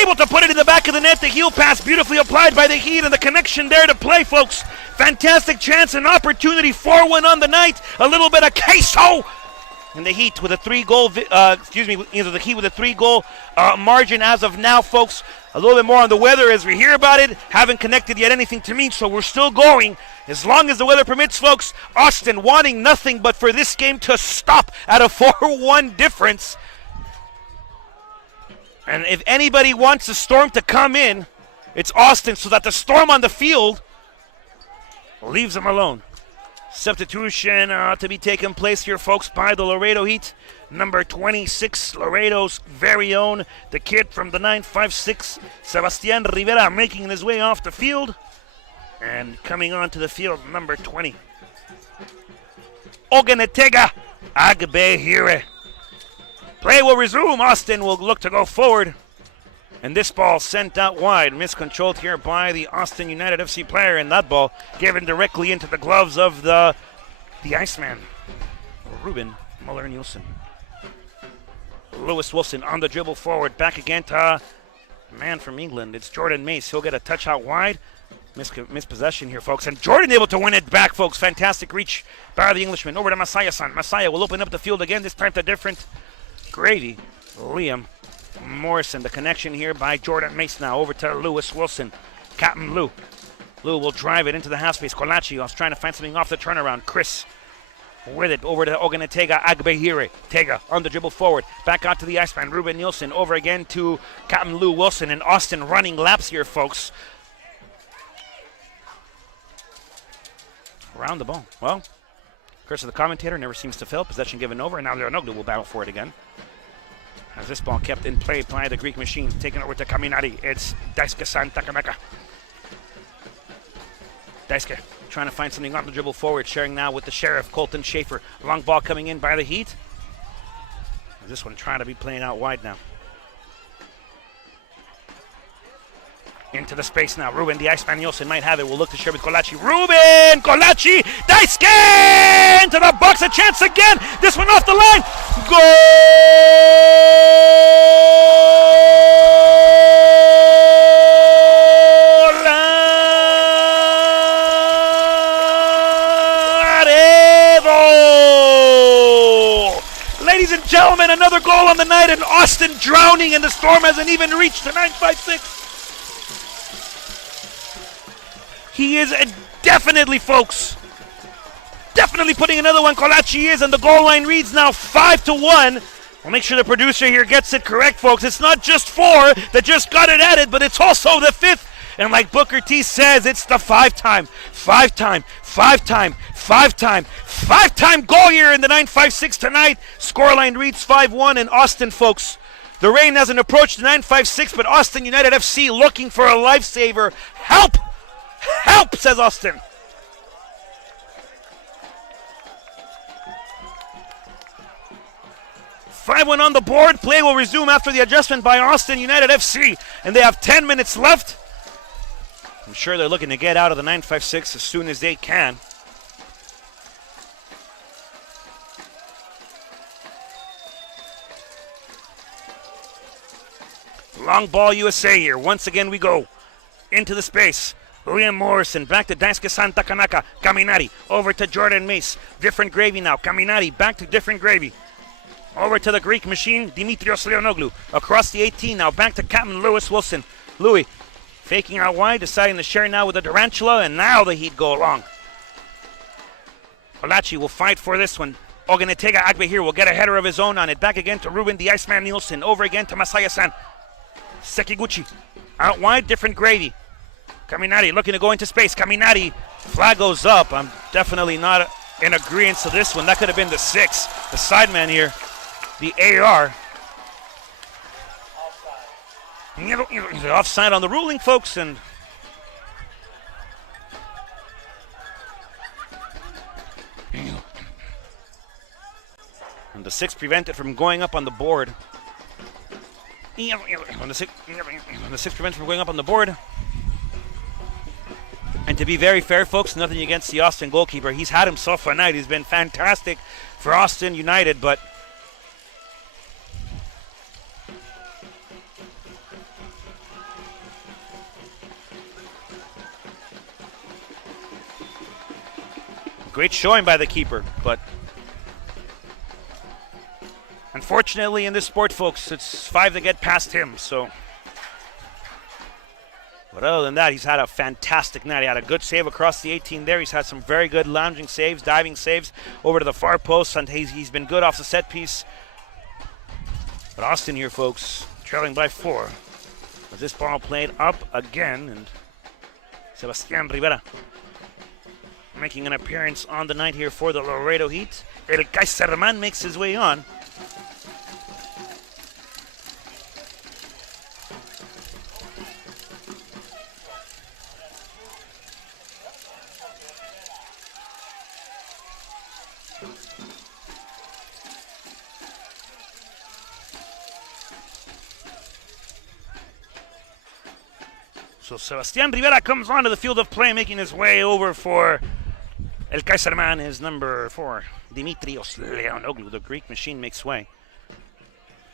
able to put it in the back of the net. The heel pass beautifully applied by the Heat, and the connection there to play, folks. Fantastic chance and opportunity, 4-1 on the night. A little bit of queso, and the Heat with a three-goal, the Heat with a three-goal margin as of now, folks. A little bit more on the weather as we hear about it. Haven't connected yet anything to me, so we're still going. As long as the weather permits, folks. Austin wanting nothing but for this game to stop at a 4-1 difference. And if anybody wants the Storm to come in, it's Austin, so that the Storm on the field leaves them alone. Substitution to be taking place here, folks, by the Laredo Heat. Number 26, Laredo's very own, the kid from the 956, Sebastian Rivera, making his way off the field. And coming onto the field, number 20, Ogenetega Agbehire. Play will resume. Austin will look to go forward. And this ball sent out wide, miscontrolled here by the Austin United FC player, and that ball given directly into the gloves of the Iceman, Ruben Muller-Nielsen. Lewis Wilson on the dribble forward, back again to man from England. It's Jordan Mace. He'll get a touch out wide. Mispossession here, folks. And Jordan able to win it back, folks. Fantastic reach by the Englishman. Over to Masaya-san. Masaya will open up the field again, this time to different Grady. Liam Morrison. The connection here by Jordan Mace now. Over to Lewis Wilson. Captain Lou. Lou will drive it into the half space. Colachi was trying to find something off the turnaround. Chris with it over to Ogenetega Agbehire. Tega on the dribble forward. Back out to the Iceman. Ruben Nielsen over again to Captain Lou Wilson. And Austin running laps here, folks. Around the ball. Well, curse of the commentator never seems to fail. Possession given over, and now Linoglou will battle for it again. As this ball kept in play by the Greek machine, taken over to Kaminari. It's Daisuke-san Takanaka. Daisuke trying to find something on the dribble forward, sharing now with the Sheriff, Colton Schaefer. Long ball coming in by the Heat. This one trying to be playing out wide now. Into the space now. Ruben, the Iceman Nielsen might have it. We'll look to share with Colachi. Ruben! Colachi! Daisuke! Into the box. A chance again. This one off the line. Goal! Laredo! Ladies and gentlemen, another goal on the night, and Austin drowning, and the Storm hasn't even reached the 956. He is definitely, folks, definitely putting another one. Colachi is, and the goal line reads now 5-1. We'll make sure the producer here gets it correct, folks. It's not just 4 that just got it added, but it's also the 5th. And like Booker T says, it's the five-time goal here in the 956 tonight. Scoreline reads 5-1, and Austin, folks, the rain hasn't approached the 956, but Austin United FC looking for a lifesaver. Help! Help, says Austin. "5-1 on the board. Play will resume after the adjustment by Austin United FC, and they have 10 minutes left. I'm sure they're looking to get out of the 956 as soon as they can. Long ball USA here. Once again we go into the space. Liam Morrison back to Daisuke-san Takanaka. Kaminari over to Jordan Mace. Different gravy now. Kaminari back to different gravy. Over to the Greek machine, Dimitrios Leonoglu. Across the 18 now, back to Captain Lewis Wilson. Louis faking out wide, deciding to share now with the Tarantula, and now the Heat go along. Olachi will fight for this one. Ogenetega Agbe here will get a header of his own on it. Back again to Ruben the Iceman Nielsen. Over again to Masaya-san. Sekiguchi. Out wide, different gravy. Kaminari looking to go into space. Kaminari, flag goes up. I'm definitely not in agreement to this one. That could have been the 6. The sideman here. The AR. Offside on the ruling, folks, and the 6 prevented from going up on the board. The 6 prevented from going up on the board. And to be very fair, folks, nothing against the Austin goalkeeper. He's had himself a night. He's been fantastic for Austin United, but great showing by the keeper, but unfortunately in this sport, folks, it's 5 to get past him, so. But other than that, he's had a fantastic night. He had a good save across the 18 there. He's had some very good lounging saves, diving saves over to the far post, and he's been good off the set piece. But Austin here, folks, trailing by 4. As this ball played up again, and Sebastian Rivera making an appearance on the night here for the Laredo Heat. El Kaiserman makes his way on. So Sebastian Rivera comes onto the field of play, making his way over for El Kaiserman, is number 4. Dimitrios Leonoglu, the Greek machine, makes way.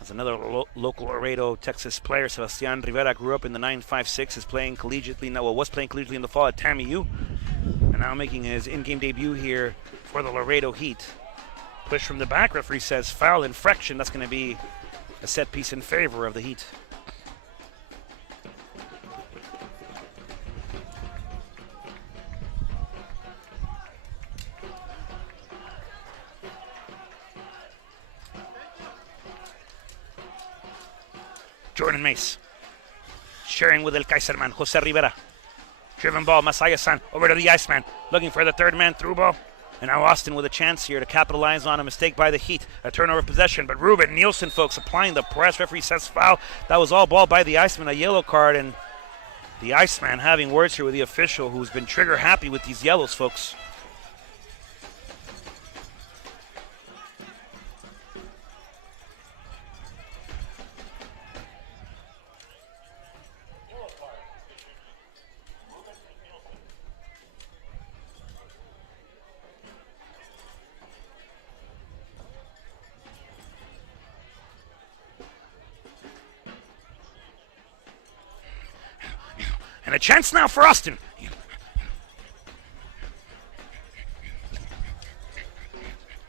As another local Laredo, Texas player, Sebastian Rivera grew up in the 956, is playing collegiately, was playing collegiately in the fall at TAMU, and now making his in-game debut here for the Laredo Heat. Push from the back, referee says foul infraction. That's going to be a set piece in favor of the Heat. Jordan Mace sharing with El Kaiserman, Jose Rivera. Driven ball, Masaya-san over to the Iceman, looking for the third man through ball. And now Austin with a chance here to capitalize on a mistake by the Heat. A turnover of possession, but Ruben Nielsen, folks, applying the press. Referee says foul. That was all ball by the Iceman, a yellow card, and the Iceman having words here with the official, who's been trigger happy with these yellows, folks. And a chance now for Austin.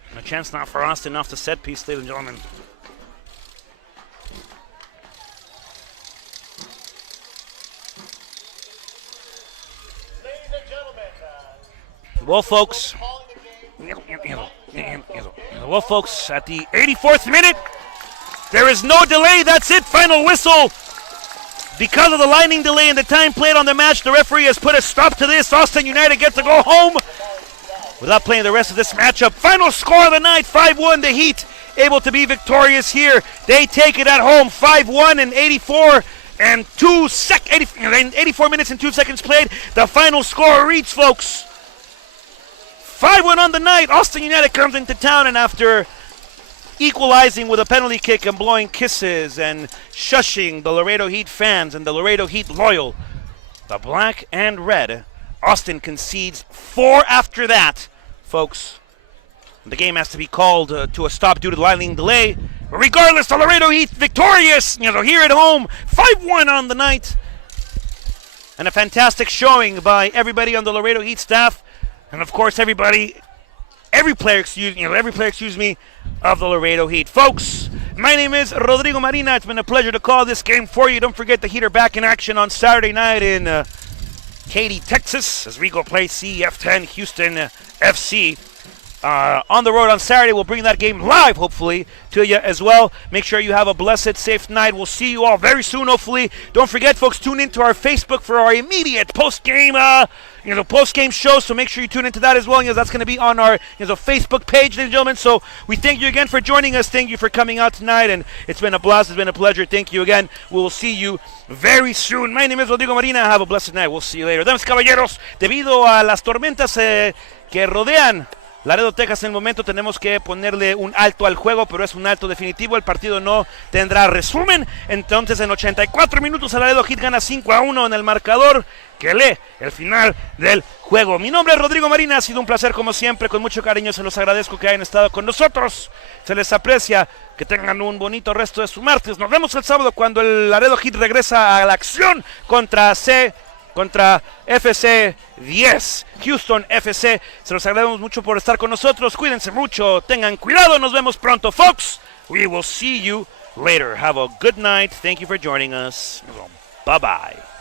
And a chance now for Austin off the set piece, ladies and gentlemen. Ladies and gentlemen, Well, folks. Well, folks, at the 84th minute, there is no delay. That's it. Final whistle. Because of the lightning delay and the time played on the match, the referee has put a stop to this. Austin United get to go home without playing the rest of this matchup. Final score of the night, 5-1. The Heat able to be victorious here. They take it at home, 5-1 in 84 minutes and 2 seconds played. The final score reads, folks, 5-1 on the night. Austin United comes into town, and after equalizing with a penalty kick and blowing kisses and shushing the Laredo Heat fans and the Laredo Heat loyal, the black and red, Austin concedes 4 after that, folks. The game has to be called to a stop due to the lightning delay, Regardless, the Laredo Heat victorious, here at home, 5-1 on the night. And a fantastic showing by everybody on the Laredo Heat staff. And of course, every player, excuse me, of the Laredo Heat. Folks, my name is Rodrigo Marina. It's been a pleasure to call this game for you. Don't forget the Heat are back in action on Saturday night in Katy, Texas, as we go play CF10 Houston FC. On the road on Saturday. We'll bring that game live, hopefully, to you as well. Make sure you have a blessed, safe night. We'll see you all very soon, hopefully. Don't forget, folks, tune into our Facebook for our immediate post-game, post-game show. So make sure you tune into that as well. That's going to be on our Facebook page, ladies and gentlemen. So we thank you again for joining us. Thank you for coming out tonight, and it's been a blast. It's been a pleasure. Thank you again. We will see you very soon. My name is Rodrigo Marina. Have a blessed night. We'll see you later. Damas y caballeros, debido a las tormentas que rodean Laredo, Texas, en el momento tenemos que ponerle un alto al juego, pero es un alto definitivo. El partido no tendrá resumen. Entonces, en 84 minutos, el Laredo Heat gana 5-1 en el marcador que lee el final del juego. Mi nombre es Rodrigo Marina. Ha sido un placer, como siempre. Con mucho cariño se los agradezco que hayan estado con nosotros. Se les aprecia. Que tengan un bonito resto de su martes. Nos vemos el sábado cuando el Laredo Heat regresa a la acción contra FC 10, Houston FC. Se los agradecemos mucho por estar con nosotros. Cuídense mucho, tengan cuidado. Nos vemos pronto, folks. We will see you later. Have a good night. Thank you for joining us. Bye-bye.